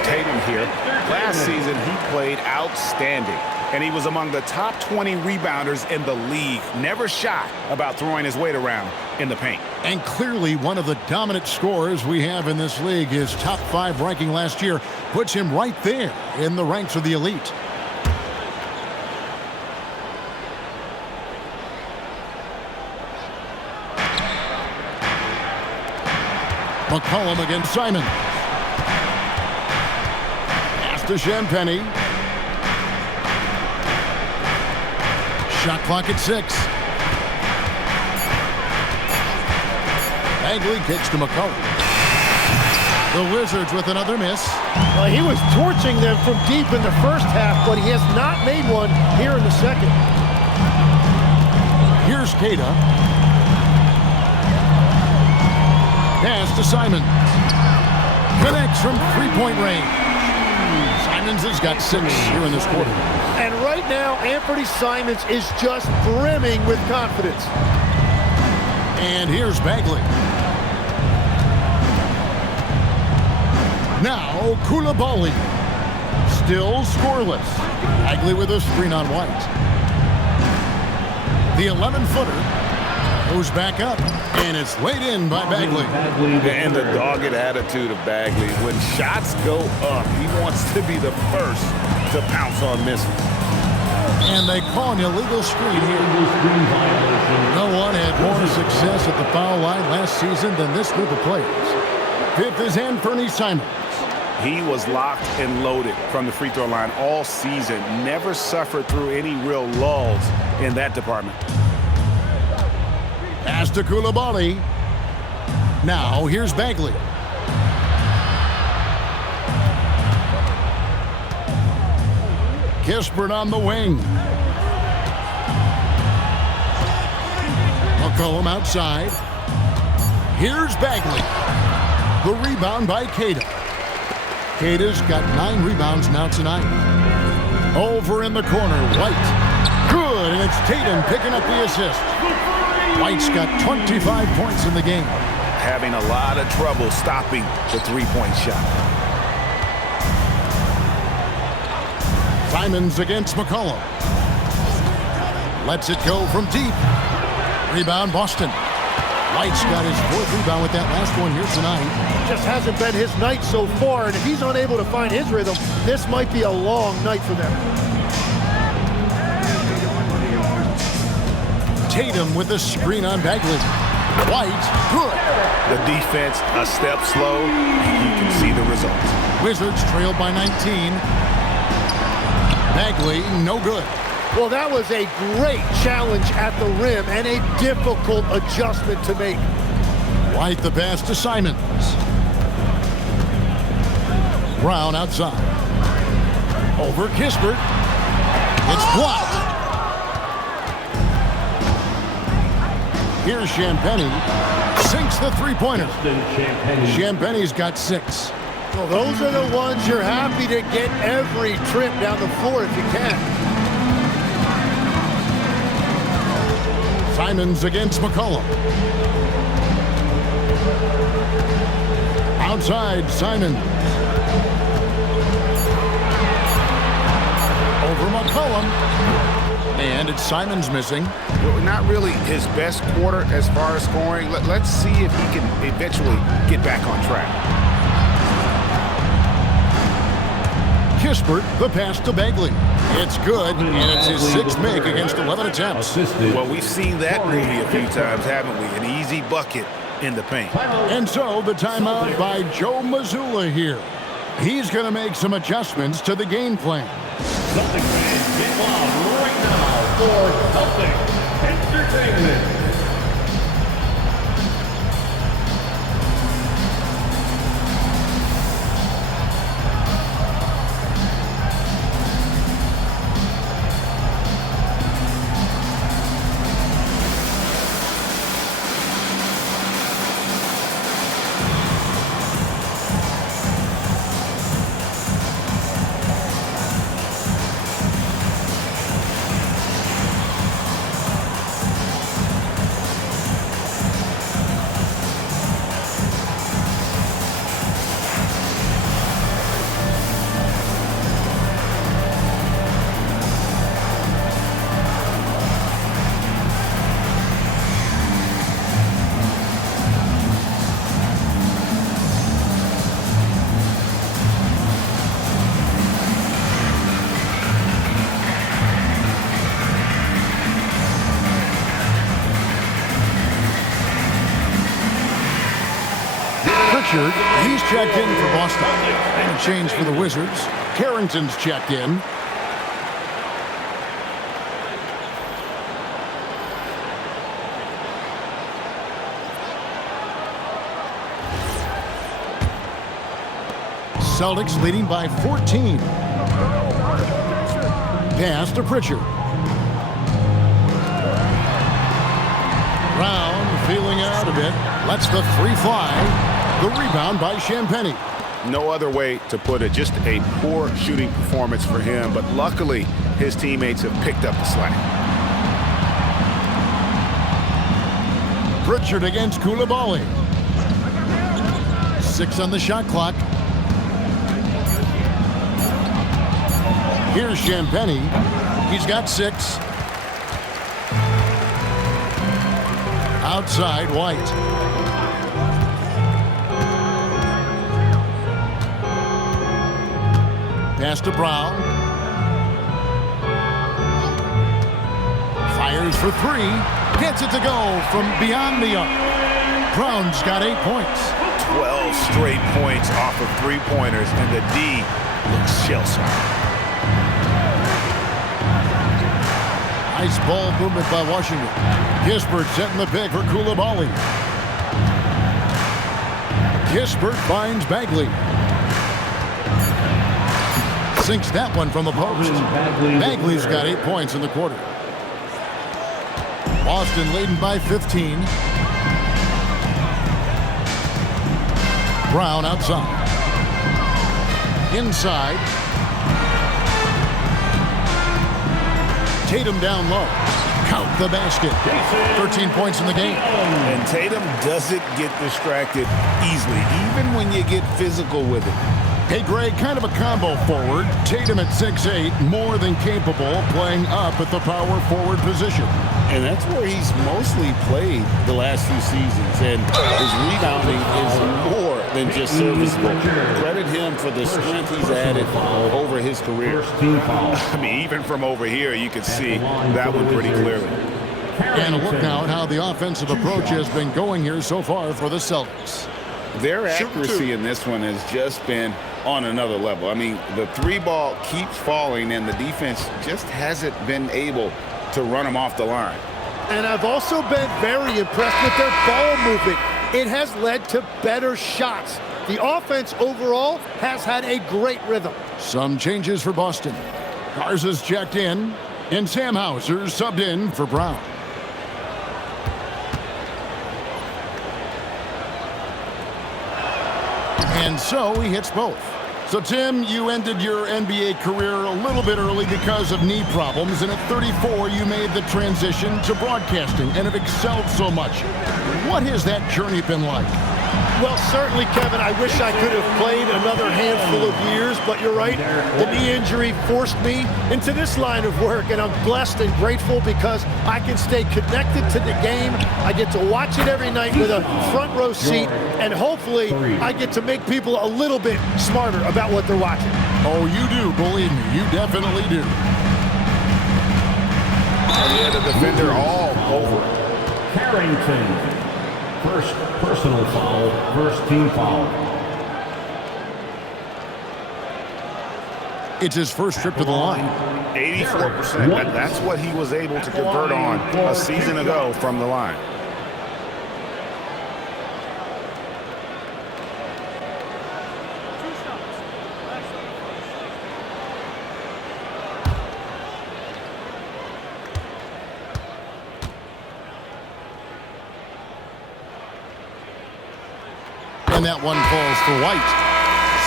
Tatum here. Last season, he played outstanding, and he was among the top 20 rebounders in the league. Never shy about throwing his weight around in the paint. And clearly one of the dominant scorers we have in this league. His top 5 ranking last year puts him right there in the ranks of the elite. McCollum against Simon. To Champagny. Shot clock at 6. Bagley kicks to McCollum. The Wizards with another miss. Well, he was torching them from deep in the first half, but he has not made one here in the second. Here's Queta. Pass to Simons. Connects from three-point range. Simons has got 6 here in this quarter. And right now, Anthony Simons is just brimming with confidence. And here's Bagley. Now, Koulibaly. Still scoreless. Bagley with a screen on White. The 11-footer goes back up, and it's laid in by Bagley. And the dogged attitude of Bagley. When shots go up, he wants to be the first to pounce on misses. And they call an illegal screen here. No one had more success at the foul line last season than this group of players. 5th is Anthony Simons. He was locked and loaded from the free throw line all season. Never suffered through any real lulls in that department. Pass to Koulibaly. Now here's Bagley. Kispert on the wing. McCollum outside. Here's Bagley. The rebound by Queta. Queta's got 9 rebounds now tonight. Over in the corner, White. Good, and it's Tatum picking up the assist. White's got 25 points in the game. Having a lot of trouble stopping the three-point shot. Simons against McCollum. Lets it go from deep. Rebound Boston. White's got his 4th rebound with that last one here tonight. Just hasn't been his night so far, and if he's unable to find his rhythm, this might be a long night for them. Tatum with the screen on Bagley. White, good. The defense a step slow, and you can see the results. Wizards trailed by 19. Bagley, no good. Well, that was a great challenge at the rim and a difficult adjustment to make. White the pass to Simons. Brown outside. Over Kispert. It's blocked. Here's Champagnie. Sinks the three-pointer. Champagnie's got 6. Well, those are the ones you're happy to get every trip down the floor if you can. Simons against McCollum. Outside, Simons. Over McCollum. And it's Simons missing. Well, not really his best quarter as far as scoring. Let's see if he can eventually get back on track. Kispert, the pass to Bagley. It's good, and it's his 6th make against 11 attempts. Well, we've seen that movie a few times, haven't we? An easy bucket in the paint. And so the timeout by Joe Mazzulla here. He's going to make some adjustments to the game plan. Celtics fans, get loud right now for Celtics Entertainment. He's checked in for Boston. And a change for the Wizards. Carrington's checked in. Celtics leading by 14. Pass to Pritchard. Brown feeling out a bit. Lets the 3 fly. The rebound by Champagnie. No other way to put it. Just a poor shooting performance for him, but luckily his teammates have picked up the slack. Pritchard against Koulibaly. 6 on the shot clock. Here's Champagnie. He's got 6. Outside, White. Pass to Brown. Fires for 3. Gets it to go from beyond the arc. Brown's got 8 points. 12 straight points off of 3-pointers, and the D looks shell-shocked. Nice ball movement by Washington. Kispert setting the pick for Koulibaly. Kispert finds Bagley. Sinks that one from the post. Bagley's got 8 points in the quarter. Boston leading by 15. Brown outside. Inside. Tatum down low. Count the basket. 13 points in the game. And Tatum doesn't get distracted easily, even when you get physical with it. Hey, Greg, kind of a combo forward. Tatum at 6'8", more than capable, playing up at the power forward position. And that's where he's mostly played the last few seasons. And his rebounding is more than just serviceable. Credit him for the strength he's added over his career. I mean, even from over here, you can see that one pretty clearly. And a look now at how the offensive approach has been going here so far for the Celtics. Their accuracy in this one has just been on another level. I mean, the three ball keeps falling, and the defense just hasn't been able to run them off the line. And I've also been very impressed with their ball movement. It has led to better shots. The offense overall has had a great rhythm. Some changes for Boston. Garza's checked in, and Sam Hauser subbed in for Brown. And so he hits both. So, Tim, you ended your NBA career a little bit early because of knee problems, and at 34, you made the transition to broadcasting and have excelled so much. What has that journey been like? Well, certainly, Kevin, I wish I could have played another handful of years, but you're right. The knee injury forced me into this line of work, and I'm blessed and grateful because I can stay connected to the game. I get to watch it every night with a front row seat, and hopefully I get to make people a little bit smarter about what they're watching. Oh, you do, believe me. You definitely do. And he had a defender all over it. Carrington. First personal foul, first team foul. It's his first trip to the line. 84%. That's what he was able to convert on a season ago from the line. And that one falls for White.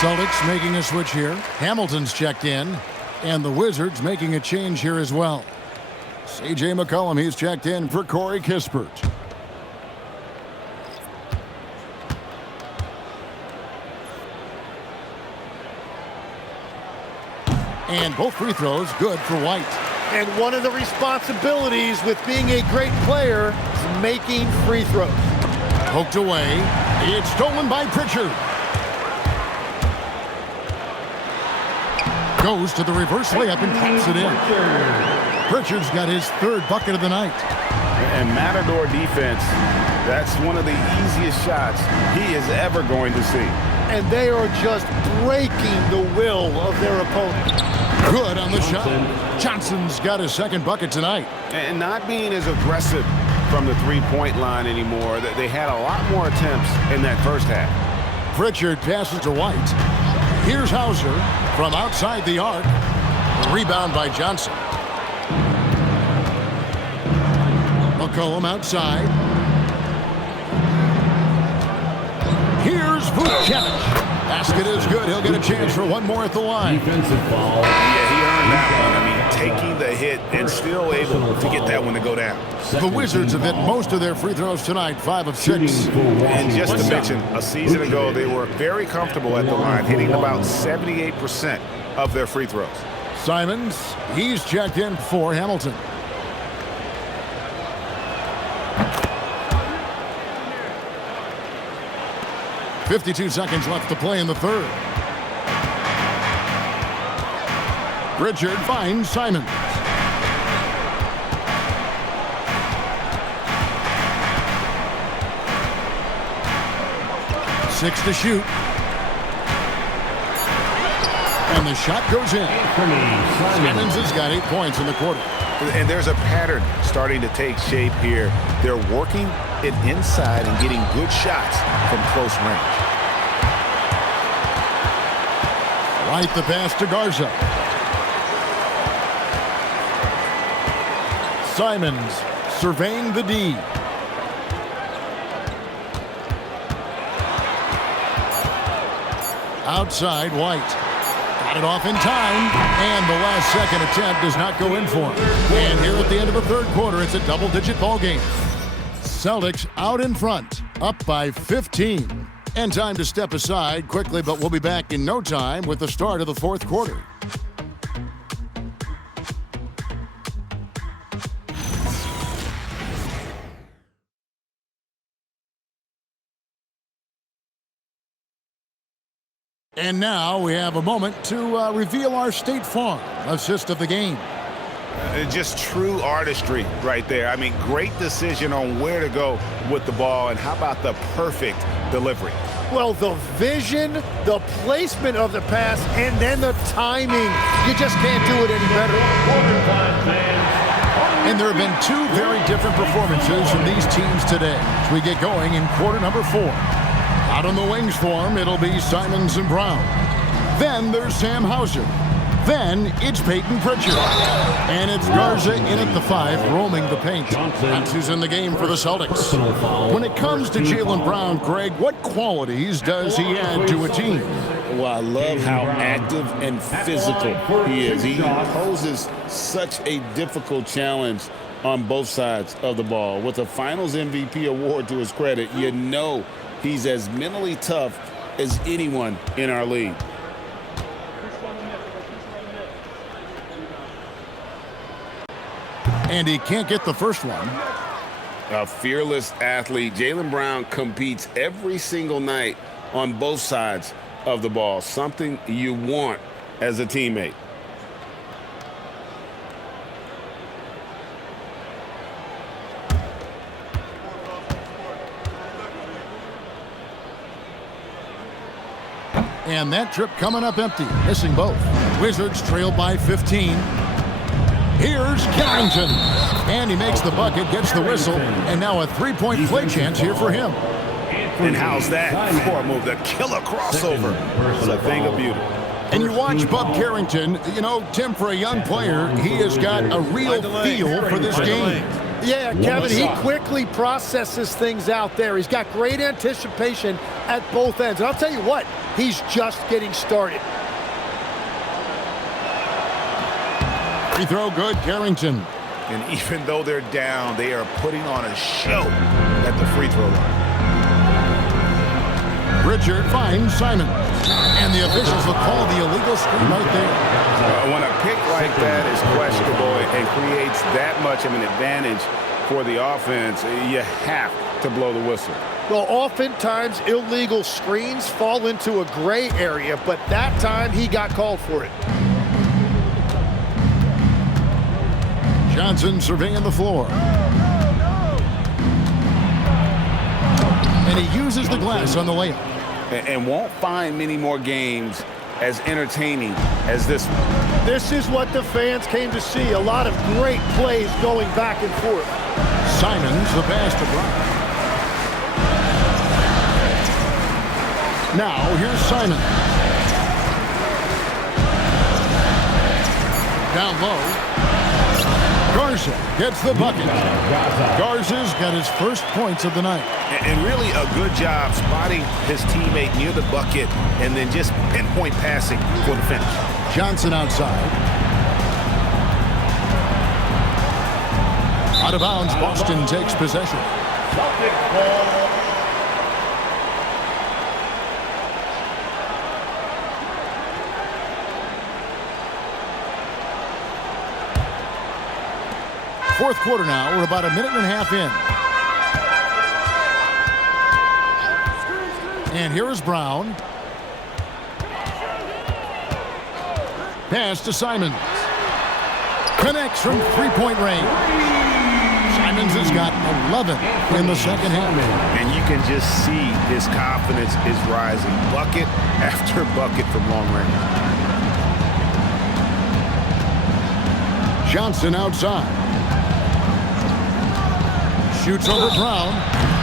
Celtics making a switch here. Hamilton's checked in. And the Wizards making a change here as well. C.J. McCollum, he's checked in for Corey Kispert. And both free throws good for White. And one of the responsibilities with being a great player is making free throws. Poked away. It's stolen by Pritchard. Goes to the reverse layup and pops it in. Pritchard's got his third bucket of the night. And Matador defense, that's one of the easiest shots he is ever going to see. And they are just breaking the will of their opponent. Good on the shot. Johnson's got his second bucket tonight. And not being as aggressive from the three-point line anymore. They had a lot more attempts in that first half. Pritchard passes to White. Here's Hauser from outside the arc. Rebound by Johnson. McCollum outside. Here's Vucevic. Basket is good. He'll get a chance for one more at the line. Defensive foul. Yeah, he earned that one. I mean, taking the hit and still able to get that one to go down. The Wizards have hit most of their free throws tonight, 5 of 6. And just to mention, a season ago, they were very comfortable at the line, hitting about 78% of their free throws. Simons, he's checked in for Hamilton. .52 seconds left to play in the third. Pritchard finds Simons. Six to shoot. And the shot goes in. Simons has got 8 points in the quarter. And there's a pattern starting to take shape here. They're working it inside and getting good shots from close range. Right the pass to Garza. Simons surveying the D. Outside, White. Got it off in time, and the last second attempt does not go in for him. And here at the end of the third quarter, it's a double-digit ball game. Celtics out in front, up by 15. And time to step aside quickly, but we'll be back in no time with the start of the fourth quarter. And now we have a moment to reveal our State Farm assist of the game. Just true artistry right there. I mean, great decision on where to go with the ball, and how about the perfect delivery? Well, the vision, the placement of the pass, and then the timing. You just can't do it any better. And there have been two very different performances from these teams today as we get going in quarter number 4. Out on the wings for them, it'll be Simons and Brown. Then there's Sam Hauser. Then it's Peyton Pritchard. And it's Garza in at the 5, roaming the paint. That's who's in the game for the Celtics. When it comes to Jaylen Brown, Greg, what qualities does he add to a team? Well, I love how active and physical he is. He poses such a difficult challenge on both sides of the ball. With a Finals MVP award to his credit, you know he's as mentally tough as anyone in our league. And he can't get the first one. A fearless athlete. Jaylen Brown competes every single night on both sides of the ball. Something you want as a teammate. And that trip coming up empty, missing both. Wizards trail by 15. Here's Carrington. And he makes the bucket, gets the whistle, and now a three-point play chance here for him. And how's that for a move? The killer crossover. It's a thing of beauty. And you watch Bub Carrington, you know, Tim, for a young player, he has got a real feel for this game. Yeah, Kevin, he quickly processes things out there. He's got great anticipation at both ends. And I'll tell you what, he's just getting started. Free throw good, Carrington. And even though they're down, they are putting on a show at the free throw line. Pritchard finds Simon. And the officials will call the illegal screen right there. When a pick like that is questionable and creates that much of an advantage for the offense, you have to blow the whistle. Well, oftentimes illegal screens fall into a gray area, but that time he got called for it. Johnson surveying the floor. And he uses the glass on the layup. And won't find many more games as entertaining as this one. This is what the fans came to see. A lot of great plays going back and forth. Simons, the pass to Brown. Now, here's Simon. Down low. Garza gets the bucket. Garza's got his first points of the night. And really a good job spotting his teammate near the bucket and then just pinpoint passing for the finish. Johnson outside. Out of bounds, Boston takes possession. Fourth quarter now. We're about a minute and a half in. And here is Brown. Pass to Simons. Connects from three-point range. Simons has got 11 in the second half. And you can just see his confidence is rising. Bucket after bucket from long range. Johnson outside. Shoots over Brown.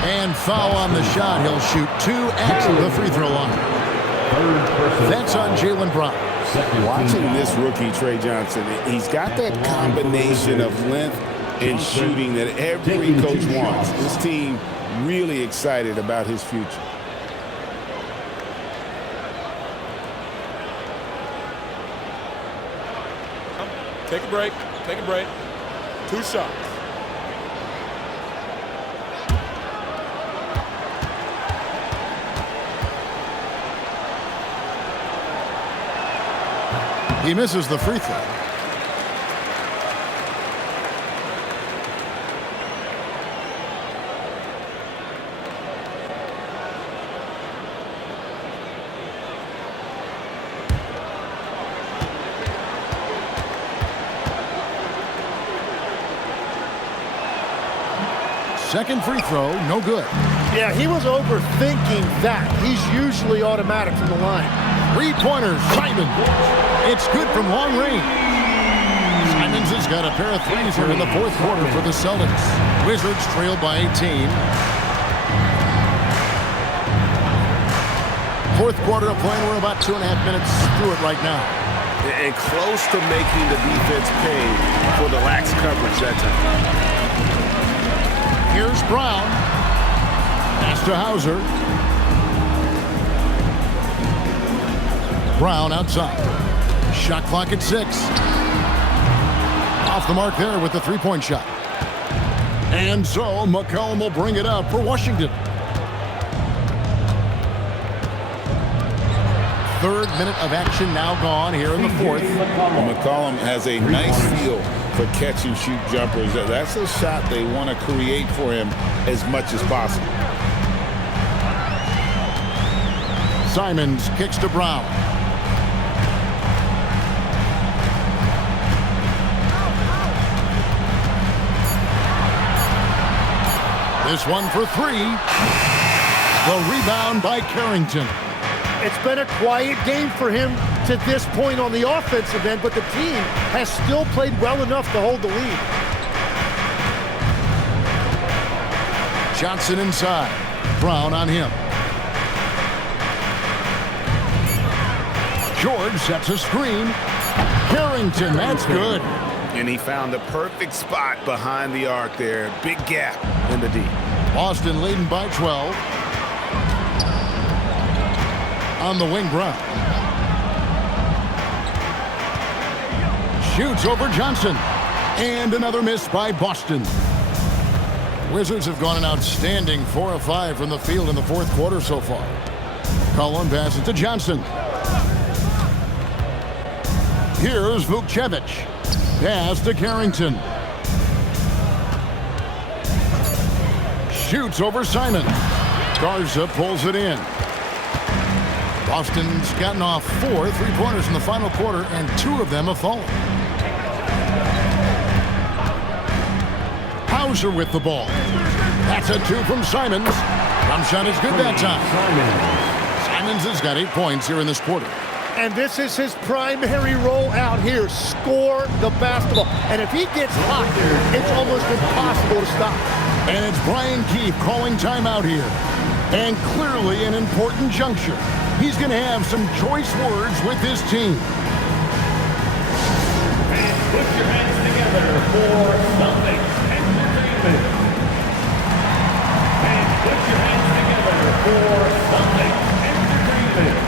And foul on the shot. He'll shoot 2 at the free throw line. That's on Jaylen Brown. Watching this rookie, Trey Johnson, he's got that combination of length and shooting that every coach wants. This team really excited about his future. Take a break. Take a break. 2 shots. He misses the free throw. Second free throw, no good. Yeah, he was overthinking that. He's usually automatic from the line. Three-pointer, Simons. It's good from long range. Simons has got a pair of threes here in the fourth quarter for the Celtics. Wizards trail by 18. Fourth quarter of play, we're about 2.5 minutes through it right now. And close to making the defense pay for the lax coverage that time. Here's Brown. Pass to Hauser. Brown outside. Shot clock at 6. Off the mark there with the three-point shot. And so McCollum will bring it up for Washington. Third minute of action now gone here in the fourth. McCollum has a nice feel for catch and shoot jumpers. That's a shot they want to create for him as much as possible. Simons kicks to Brown. This one for 3. The rebound by Carrington. It's been a quiet game for him to this point on the offensive end, but the team has still played well enough to hold the lead. Johnson inside. Brown on him. George sets a screen. Carrington, that's good. And he found the perfect spot behind the arc there. Big gap in the D. Boston leading by 12. On the wing, Brown. Shoots over Johnson. And another miss by Boston. Wizards have gone an outstanding 4 of 5 from the field in the fourth quarter so far. Cullen passes to Johnson. Here's Vukcevic. Pass to Carrington. Shoots over Simon. Garza pulls it in. Boston's gotten off 4 3-pointers in the final quarter, and 2 of them have fallen. Hauser with the ball. That's a 2 from Simons. Jump shot is good that time. Simons has got 8 points here in this quarter. And this is his primary role out here. Score the basketball. And if he gets hot, it's almost impossible to stop. And it's Brian Keefe calling timeout here. And clearly an important juncture. He's going to have some choice words with his team. And put your hands together for Celtics Entertainment. And put your hands together for Celtics Entertainment.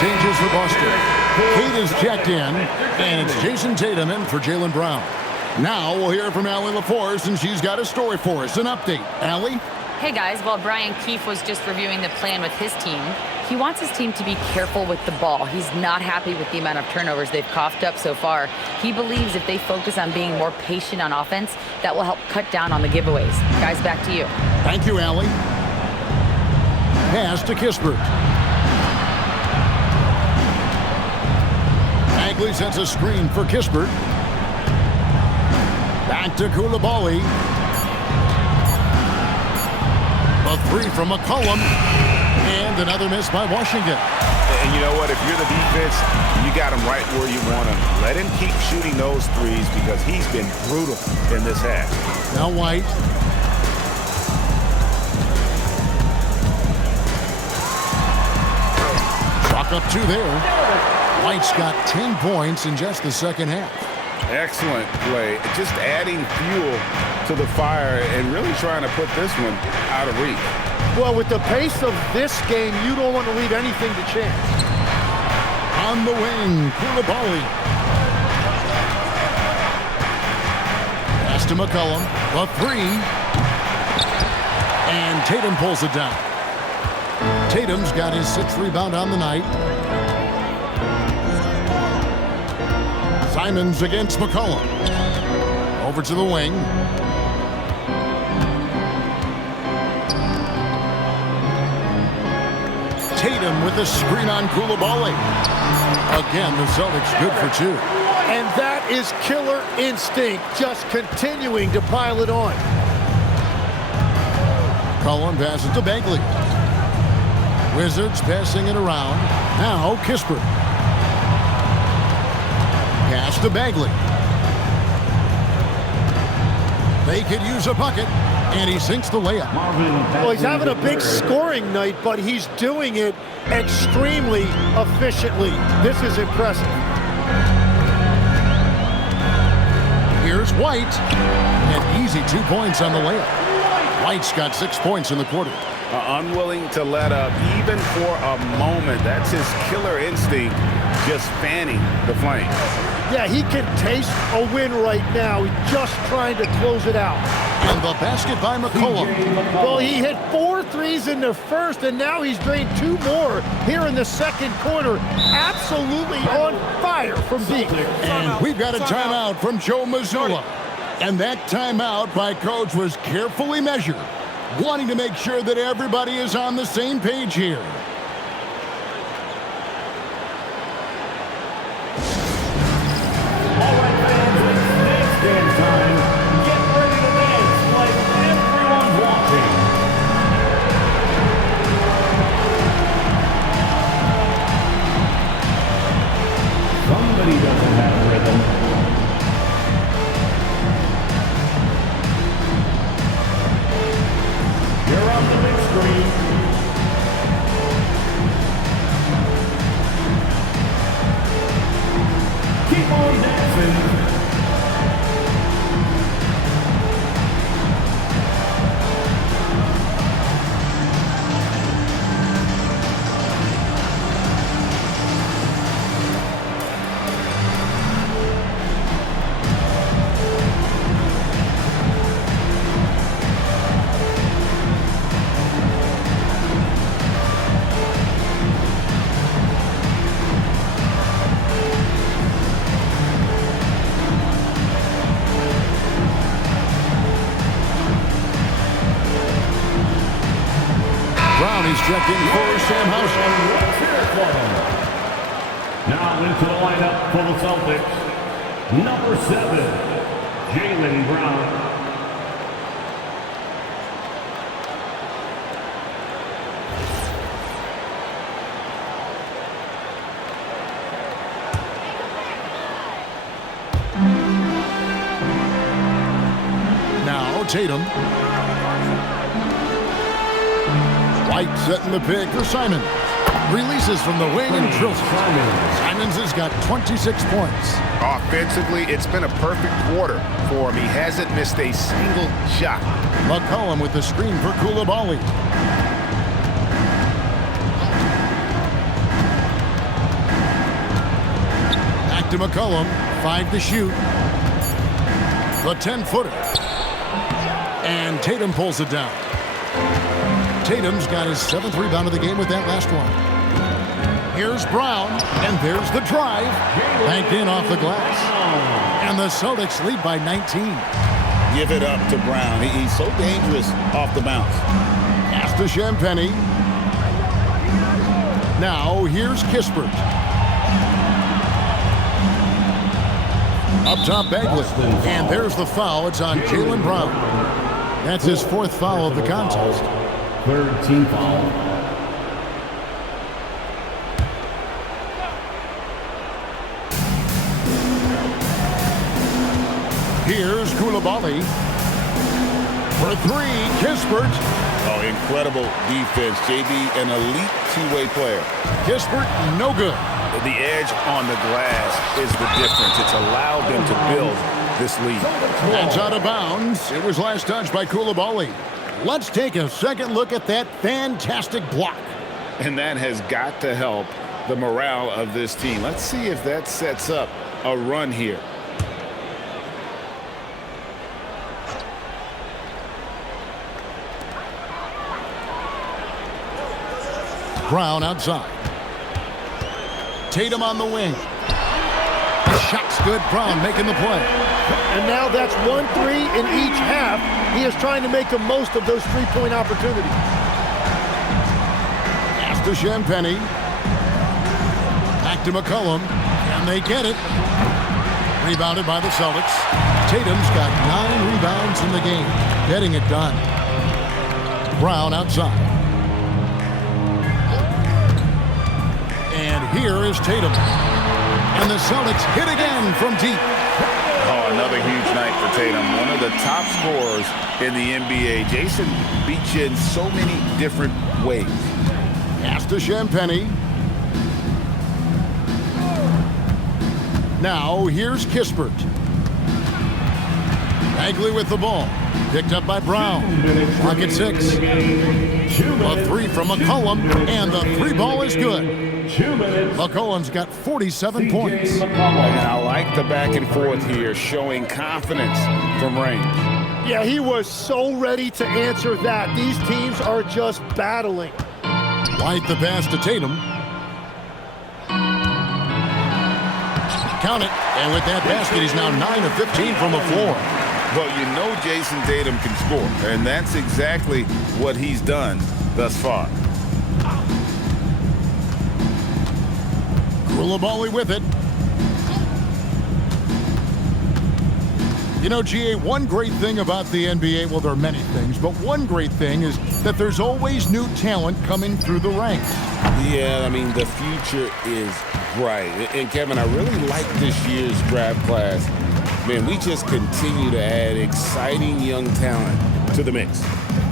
Changes for Boston. Kate is checked in, and it's Jason Tatum in for Jaylen Brown. Now we'll hear from Allie LaForce, and she's got a story for us. An update. Allie? Hey guys, while Brian Keefe was just reviewing the plan with his team, he wants his team to be careful with the ball. He's not happy with the amount of turnovers they've coughed up so far. He believes if they focus on being more patient on offense, that will help cut down on the giveaways. Guys, back to you. Thank you, Allie. Pass to Kispert. Bagley sets a screen for Kispert. Back to Koulibaly. A three from McCollum. And another miss by Washington. And you know what? If you're the defense, you got him right where you want him. Let him keep shooting those threes because he's been brutal in this half. Now White. Chalk up two there. White's got 10 points in just the second half. Excellent play. Just adding fuel to the fire and really trying to put this one out of reach. Well, with the pace of this game, you don't want to leave anything to chance. On the wing, Koulibaly. Pass to McCollum. A three. And Tatum pulls it down. Tatum's got his 6th rebound on the night. Simons against McCollum. Over to the wing. Tatum with the screen on Koulibaly. Again, the Celtics good for 2. And that is killer instinct, just continuing to pile it on. Cullen passes to Bagley. Wizards passing it around. Now Kispert. Pass to Bagley. They could use a bucket, and he sinks the layup. Well, he's having a big scoring night, but he's doing it extremely efficiently. This is impressive. Here's White. An easy 2 points on the layup. White's got 6 points in the quarter. Unwilling to let up even for a moment. That's his killer instinct, just fanning the flames. Yeah, he can taste a win right now. He's just trying to close it out. And the basket by McCollum. Well, he hit 4 threes in the first, and now he's drained 2 more here in the second quarter. Absolutely on fire from deep. And we've got a timeout from Joe Mazzulla. And that timeout by Coach was carefully measured, wanting to make sure that everybody is on the same page here. All right, fans, it's dance dance time. Get ready to dance like everyone's watching. Somebody doesn't have rhythm. You're on the big screen. Keep on dancing. Checked in for Sam Hauser. Now into the lineup for the Celtics, number 7, Jaylen Brown. Now Tatum. White setting the pick for Simon. Releases from the wing and drills it. Simons has got 26 points. Offensively, it's been a perfect quarter for him. He hasn't missed a single shot. McCollum with the screen for Koulibaly. Back to McCollum. 5 to shoot. The 10-footer. And Tatum pulls it down. Tatum's got his 7th rebound of the game with that last one. Here's Brown, and there's the drive. Banked in off the glass. And the Celtics lead by 19. Give it up to Brown. He's so dangerous off the bounce. Pass to Champagny. Now here's Kispert. Up top, Bagley. And there's the foul. It's on Jaylen Brown. That's his 4th foul of the contest. 3rd team foul. Here's Koulibaly. For 3, Kispert. Oh, incredible defense. JB, an elite two-way player. Kispert, no good. The edge on the glass is the difference. It's allowed them to build this lead. That's out of bounds. It was last touched by Koulibaly. Let's take a second look at that fantastic block. And that has got to help the morale of this team. Let's see if that sets up a run here. Brown outside. Tatum on the wing. Shot's good. Brown making the play. And now that's 1-3 in each half. He is trying to make the most of those three-point opportunities. Pass to Champagnie. Back to McCollum. And they get it. Rebounded by the Celtics. Tatum's got 9 rebounds in the game. Getting it done. Brown outside. And here is Tatum. And the Celtics hit again from deep. Oh, another huge night for Tatum. One of the top scorers in the NBA. Jason beats you in so many different ways. Pass to Champagnie. Now here's Kispert. Bagley with the ball. Picked up by Brown. Clock at 6. A 3 from McCollum. And the 3 ball is good. McCollum's got 47 points. And I like the back and forth here, showing confidence from range. Yeah, he was so ready to answer that. These teams are just battling. White the pass to Tatum. Count it. And with that basket, he's now 9 of 15 from the floor. Well, you know Jason Tatum can score, and that's exactly what he's done thus far. Koulibaly with it. You know, GA, one great thing about the NBA, well, there are many things, but one great thing is that there's always new talent coming through the ranks. Yeah, I mean, the future is bright. And, Kevin, I really like this year's draft class. Man, we just continue to add exciting young talent to the mix.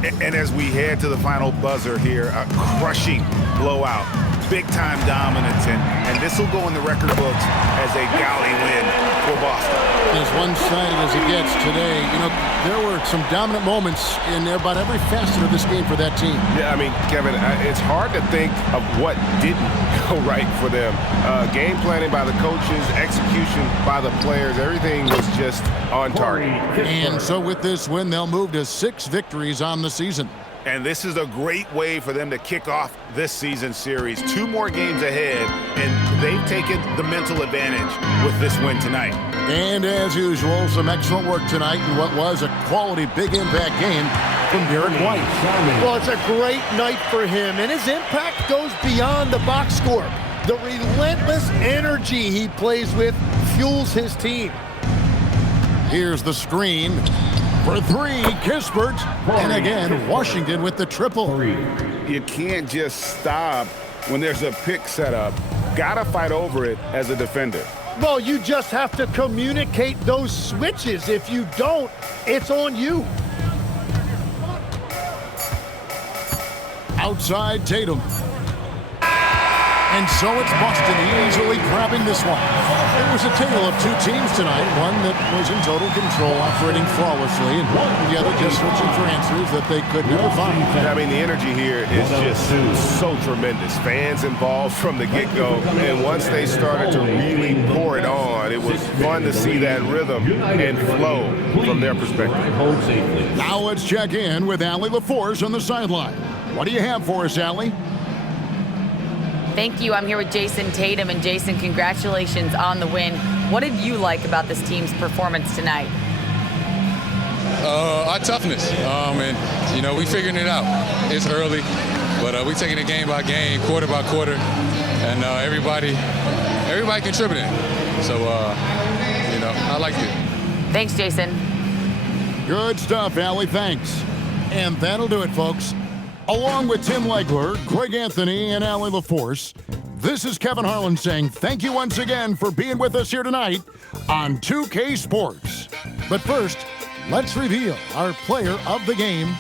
And as we head to the final buzzer here, a crushing blowout, big-time dominance, and this will go in the record books as a gaudy win for Boston. As one-sided as it gets today, you know, there were some dominant moments in about every facet of this game for that team. Yeah, I mean, Kevin, it's hard to think of what didn't go right for them. Game planning by the coaches, execution by the players, everything was just on target. And so with this win, they'll move to 6 victories on the season. And this is a great way for them to kick off this season series. 2 more games ahead, and they've taken the mental advantage with this win tonight. And as usual, some excellent work tonight in what was a quality big impact game from Derek White. Well, it's a great night for him, and his impact goes beyond the box score. The relentless energy he plays with fuels his team. Here's the screen. For 3, Kispert. And again, Washington with the triple. You can't just stop when there's a pick set up. Gotta fight over it as a defender. Well, you just have to communicate those switches. If you don't, it's on you. Outside Tatum. And so it's Boston easily grabbing this one. It was a tale of 2 teams tonight. One that was in total control, operating flawlessly, and the other just searching for answers that they could never find. I mean, the energy here is just so tremendous. Fans involved from the get-go, and once they started to really pour it on, it was fun to see that rhythm and flow from their perspective. Now let's check in with Allie LaForce on the sideline. What do you have for us, Allie? Thank you. I'm here with Jason Tatum. And Jason, congratulations on the win. What did you like about this team's performance tonight? Our toughness. And, you know, we figuring it out. It's early, but we taking it game by game, quarter by quarter, and everybody contributing. So You know, I liked it. Thanks, Jason. Good stuff, Allie. Thanks. And that'll do it, folks. Along with Tim Legler, Greg Anthony, and Allie LaForce, this is Kevin Harlan saying thank you once again for being with us here tonight on 2K Sports. But first, let's reveal our player of the game,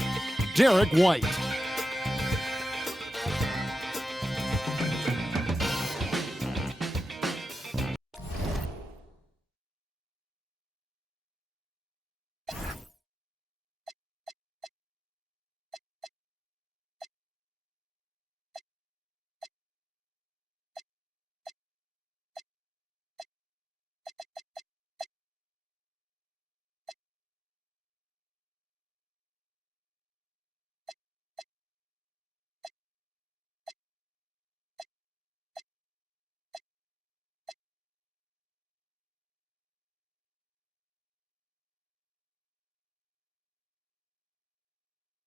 Derek White.